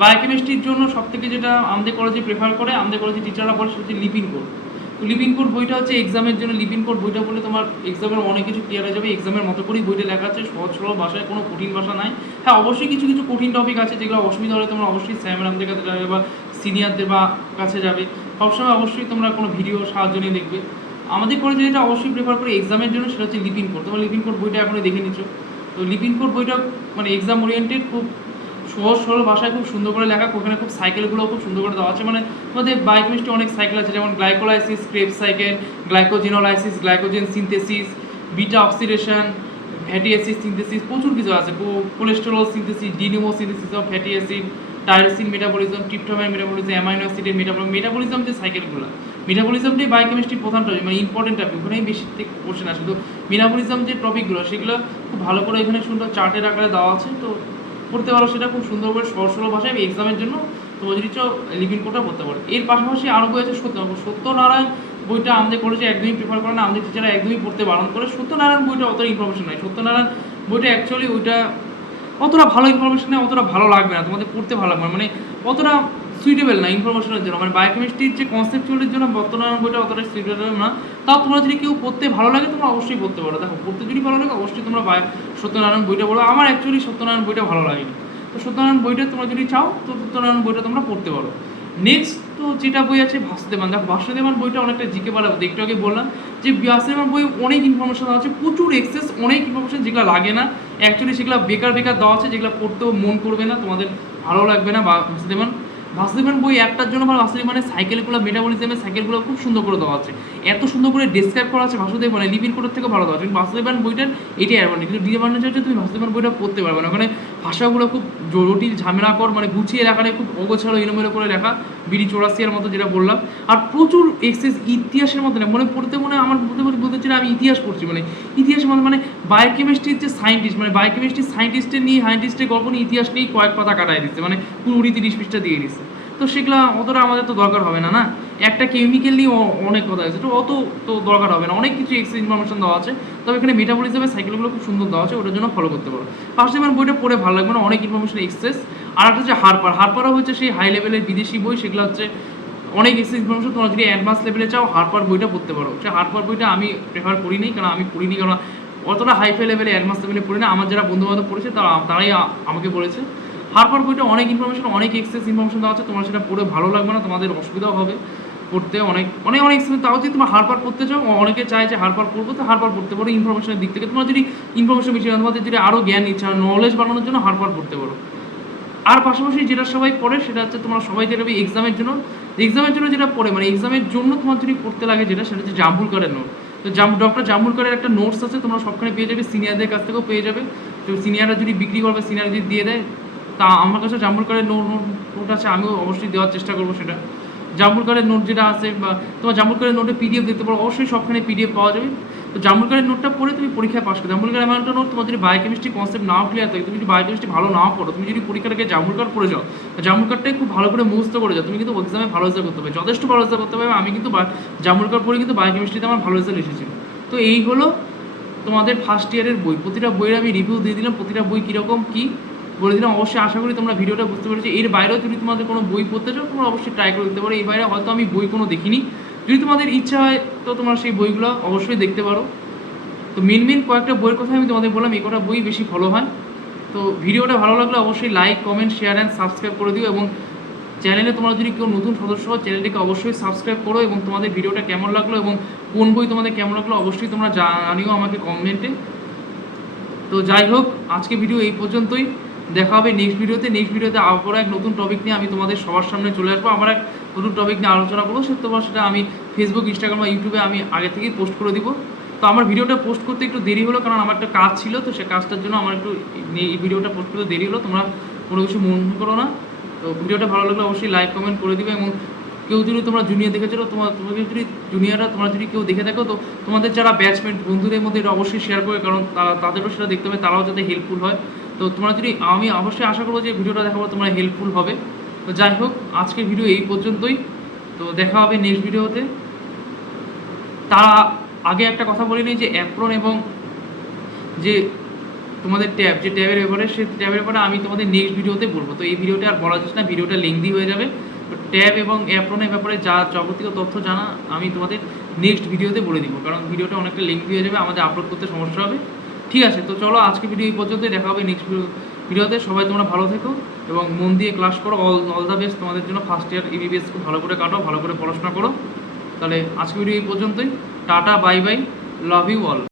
বায়োকেমিস্ট্রির জন্য সব থেকে যেটা আমাদের কলেজে প্রেফার করে, আমাদের কলেজে টিচাররা বলে, সেটা হচ্ছে লিপিং কোড। তো লিপিং কোড বইটা হচ্ছে এক্সামের জন্য, লিপিং কোড বইটা বলে তোমার এক্সামের অনেক কিছু ক্লিয়ার হয়ে যাবে, এক্সামের মতো করেই বইটা লেখা আছে, সহজ সরল ভাষায়, কোনো কঠিন ভাষা নাই। হ্যাঁ অবশ্যই কিছু কিছু কঠিন টপিক আছে, যেগুলো অসুবিধা হলে তোমরা অবশ্যই স্যার ম্যাডামদের কাছে যাবে বা সিনিয়রদের বা কাছে যাবে, সবসময় অবশ্যই তোমরা কোনো ভিডিও সাহায্য নিয়ে দেখবে। আমাদের কলেজে যেটা অবশ্যই প্রেফার করি এক্সামের জন্য, সেটা হচ্ছে লিপিং কোড। তোমরা লিপিং কোড বইটা এখনই দেখে নিচ্ছ। তো লিপিং কোড বইটা মানে এক্সাম ওরিয়েন্টেড, খুব সহজ সরল ভাষায় খুব সুন্দর করে লেখা, ওখানে খুব সাইকেলগুলো খুব সুন্দর করে দেওয়া আছে, মানে তোমাদের বায়োকেমিস্ট্রি অনেক সাইকেল আছে, যেমন glycolysis, Krebs cycle, glycogenolysis, glycogen synthesis, beta oxidation, fatty acid synthesis, প্রচুর কিছু আছে, cholesterol synthesis, de novo synthesis of fatty acid, tyrosine metabolism, tryptophan metabolism, amino অ্যাসিডের মেটাবলিজম, যে সাইকেলগুলো, মেটাবলিজমটাই বায়োকেমিস্ট্রির প্রধান টপিক, মানে ইম্পর্টেন্ট টপিক, ওখানেই বেশি থেকে কোশ্চেন আসে। তো মেটাবলিজম যে টপিকগুলো সেগুলো খুব ভালো করে এখানে সুন্দর চার্টের আকারে দেওয়া আছে, তো পড়তে পারো, সেটা খুব সুন্দর করে সরল ভাষায় এক্সামের জন্য তোমরা যদি চাও লিভ ইন কোটা পড়তে পারো। এর পাশাপাশি আরও বই আছে সত্যনারায়ণ বইটা আমাদের কলেজে একদমই প্রেফার করে না, আমাদের টিচাররা একদমই পড়তে বারণ করে। সত্যনারায়ণ বইটা অতটা ইনফরমেশন নাই, সত্যনারায়ণ বইটা অ্যাকচুয়ালি ওইটা অতটা ভালো ইনফরমেশন নেই, অতটা ভালো লাগবে না, তোমাদের পড়তে ভালো লাগবে না, মানে অতটা সুইটেবল না ইনফরমেশনের জন্য। মানে বায়োকেমিস্ট্রির যে কনসেপচুয়ালের জন্য সত্যনারায়ণ বইটা অতটা সুইটেবল না। তাও তোমরা যদি কেউ পড়তে ভালো লাগে তোমরা অবশ্যই পড়তে পারো। দেখো পড়তে যদি ভালো লাগে অবশ্যই তোমরা সত্যনারায়ণ বইটা পড়ো। আমার অ্যাকচুয়ালি সত্যনারায়ণ বইটা ভালো লাগেনি, তো সত্যনারায়ণ বইটা তোমরা যদি চাও তো সত্যনারায়ণ বইটা তোমরা পড়তে পারো। নেক্সট তো যেটা বই আছে ভাসুদেবান। দেখো ভাসুদেবান বইটা অনেকটা জিকে বলা, একটু আগে বললাম যে ভাসুদেবান বই অনেক ইনফরমেশন দেওয়া আছে, প্রচুর এক্সেস, অনেক ইনফরমেশন যেগুলো লাগে না অ্যাকচুয়ালি, সেগুলো বেকার দেওয়া আছে, যেগুলো পড়তেও মন করবে না, তোমাদের ভালো লাগবে না। ভাসুদেবান বই একটার জন্য ভালো, ভাসুদেবানের সাইকেলগুলো, মেটাবলিজমের সাইকেলগুলো খুব সুন্দর করে দেওয়া আছে, এত সুন্দর করে ডেসক্রাইব করা আছে ভাসুদেবানে, লিভ ইন কোডের থেকে ভালো দেওয়া আছে। কিন্তু ভাসুদেবান বইটার এটাই অ্যাডভান্টেজ, কিন্তু ডিসঅ্যাডভান্টেজ হচ্ছে তুমি ভাসুদেবান বইটা পড়তে পারবে না, ওখানে ভাষাগুলো খুব জটিল ঝামেলাকর, মানে গুছিয়ে লেখা নেই, খুব অগোছালো এলোমেলো করে লেখা, বিডি চৌরাশিয়ার মতো যেটা বললাম। আর প্রচুর এক্সেস ইতিহাসের মতো না, পড়তে আমার বলতে চাই আমি ইতিহাস পড়ছি, মানে ইতিহাসের মধ্যে মানে বায়োকেমিস্ট্রির যে সায়েন্টিস্ট, মানে বায়োকেমিস্ট্রি সায়েন্টিস্টের নিয়ে সায়েন্টিস্টের গল্প নিয়ে ইতিহাস নিয়ে কয়েক পাতা কাটাই দিচ্ছে, মানে 20-30 পৃষ্ঠা দিয়ে দিচ্ছে। তো সেগুলো অতটা আমাদের তো দরকার হবে না, না একটা কেমিক্যাল নিয়ে অনেক কথা আছে, তো অত তো দরকার হবে না, অনেক কিছু এক্সট্রা ইনফরমেশন দেওয়া আছে। তবে এখানে মেটাবলিজমের সাইকেলগুলো খুব সুন্দর দেওয়া আছে, ওটার জন্য ফলো করতে পারো। ফার্স্ট টাইম বইটা পড়ে ভালো লাগবে না, অনেক ইনফরমেশন এক্সেস। আর একটা হচ্ছে হারপারও হচ্ছে সেই হাই লেভেলের বিদেশি বই, সেগুলো হচ্ছে অনেক এক্সেস ইনফরমেশন। তোমরা যদি অ্যাডভান্স লেভেলে চাও হারপার বইটা পড়তে পারো। সে হারপার বইটা আমি প্রেফার করিনি, কারণ অতটা হাইফাই লেভেলে অ্যাডভান্স লেভেলে পড়ি না। আমার যারা বন্ধুবান্ধব পড়েছে তারাই আমাকে বলেছে হারপার বইটা অনেক ইনফরমেশন, অনেক এক্সেস ইনফরমেশন দেওয়া আছে, তোমার সেটা পড়ে ভালো লাগবে না, তোমাদের অসুবিধাও হবে পড়তে, অনেক অনেক অনেক এক্সেস। তাও যদি তোমার হারপার পড়তে চাও, অনেকে চায় যে হারপার পড়বো, তো হারপার পড়তে পারো ইনফরমেশনের দিক থেকে। তোমার যদি ইনফরমেশন বেশি তোমাদের যদি আরও জ্ঞান ইচ্ছা, নলেজ বাড়ানোর জন্য হারপার পড়তে পারো। আর পাশাপাশি যেটা সবাই পড়ে সেটা হচ্ছে তোমরা সবাই যেটা এক্সামের জন্য যেটা পড়ে, মানে এক্সামের জন্য তোমার যদি পড়তে লাগে যেটা, সেটা হচ্ছে জাম্বুলকারের নোট। তো ডক্টর জাম্বুলকারের একটা নোটস আছে, তোমরা সবখানে পেয়ে যাবে, সিনিয়রদের কাছ থেকেও পেয়ে যাবে। তো সিনিয়ররা যদি বিক্রি করবে, সিনিয়ররা যদি দিয়ে দেয়, তা আমার কাছে জাম্বুলকারের নোট আছে, আমিও অবশ্যই দেওয়ার চেষ্টা করবো সেটা। জাম্বুলকারের নোট যেটা আছে, বা তোমার জাম্বুলকারের নোটে পিডিএফ দেখতে পারো, অবশ্যই সবখানে পিডিএফ পাওয়া যাবে। তো জাম্বুলকারের নোটটা পড়ে তুমি পরীক্ষায় পাস করো। জাম্বুলকার এমন একটা নোট, তোমার যদি বায়োকেমিস্ট্রি কনসেপ্ট নাও ক্লিয়ার থাকে, তুমি যদি বায়োকেমিস্ট্রি ভালো নাও পড়ো, তুমি যদি পরীক্ষাটাকে জাম্বুলকার পড়ে যাও, জাম্বুলকারটাই খুব ভালো করে মুখস্থ করে যাও, তুমি কিন্তু এক্সামে ভালো রেজাল্ট করতে পারবে, যথেষ্ট ভালো রেজাল্ট করতে পারবে। আমি কিন্তু জাম্বুলকার পড়ে কিন্তু বায়োকেমিস্ট্রিতে আমার ভালো রেজাল্ট এসেছিল। তো এই হলো তোমাদের ফার্স্ট ইয়ারের বই। প্রতিটা বইয়ের আমি রিভিউ দিয়ে দিলাম, প্রতিটা বই কীরকম কী বলে দিলাম। অবশ্যই আশা করি তোমরা ভিডিওটা বুঝতে পেরেছো। এর বাইরেও যদি তোমাদের কোনো বই পড়তে চাও, তোমরা অবশ্যই ট্রাই করে দিতে পারো। এই বাইরে হয়তো আমি বই কোনো দেখিনি, যদি তোমাদের ইচ্ছা হয় তো তোমরা সেই বইগুলো অবশ্যই দেখতে পারো। তো মেন কয়েকটা বইয়ের কথা আমি তোমাদের বললাম, এই কটা বই বেশি ফলো হয়। তো ভিডিওটা ভালো লাগলে অবশ্যই like, comment, share and subscribe করে দিও। এবং চ্যানেলে তোমরা যদি কেউ নতুন সদস্য হয়, চ্যানেলটিকে অবশ্যই সাবস্ক্রাইব করো। এবং তোমাদের ভিডিওটা কেমন লাগলো এবং কোন বই তোমাদের কেমন লাগলো অবশ্যই তোমরা জানিও আমাকে কমেন্টে। তো যাই হোক, আজকে ভিডিও এই পর্যন্তই, দেখা হবে নেক্সট ভিডিওতে আবার এক নতুন টপিক নিয়ে আমি তোমাদের সবার সামনে চলে আসবো। আমার এক নতুন টপিক নিয়ে আলোচনা করবো, সেটা আমি ফেসবুক, ইনস্টাগ্রাম বা ইউটিউবে আমি আগে থেকেই পোস্ট করে দিব। তো আমার ভিডিওটা পোস্ট করতে একটু দেরি হলো, কারণ আমার একটা কাজ ছিল, তো সে কাজটার জন্য আমার একটু এই ভিডিওটা পোস্ট করতে দেরি হলো। তোমরা কোনো কিছু মনে করো না। তো ভিডিওটা ভালো লাগলে অবশ্যই লাইক, কমেন্ট করে দিবে। এবং কেউ যদি তোমরা জুনিয়র দেখেছো, তোমাদের যদি জুনিয়ররা তোমরা যদি কেউ দেখে থাকো, তো তোমাদের যারা ব্যাচমেট বন্ধুদের মধ্যে এটা অবশ্যই শেয়ার করে, কারণ তাদেরও সেটা দেখতে হবে, তারাও যাতে হেল্পফুল হয়। তো তোমরা যদি, আমি অবশ্যই আশা করবো যে ভিডিওটা দেখাবো তোমরা হেল্পফুল হবে। তো যাই হোক, আজকের ভিডিও এই পর্যন্তই, তো দেখা হবে নেক্সট ভিডিওতে। তা আগে একটা কথা বলি নিই যে অ্যাপ্রন এবং যে তোমাদের ট্যাবের ব্যাপারে, সেই ট্যাবের ব্যাপারে আমি তোমাদের নেক্সট ভিডিওতে বলবো। তো এই ভিডিওটা আর বলা যাচ্ছে না, ভিডিওটা লেংদি হয়ে যাবে। তো ট্যাব এবং অ্যাপ্রনের ব্যাপারে যা যাবতীয় তথ্য জানা আমি তোমাদের নেক্সট ভিডিওতে বলে দিব, কারণ ভিডিওটা অনেকটা লেংদি হয়ে যাবে, আমাদের আপলোড করতে সমস্যা হবে। ঠিক আছে, তো চলো আজকে ভিডিও এই পর্যন্তই, দেখা হবে নেক্সট ভিডিওতে। সবাই তোমরা ভালো থেকো এবং মন দিয়ে ক্লাস করো। অল দ্য বেস্ট তোমাদের জন্য। ফার্স্ট ইয়ার EBBS খুব ভালো করে কাটো, ভালো করে পড়াশোনা করো। তাহলে আজকে ভিডিও এই পর্যন্তই, tata, bye bye, love you all.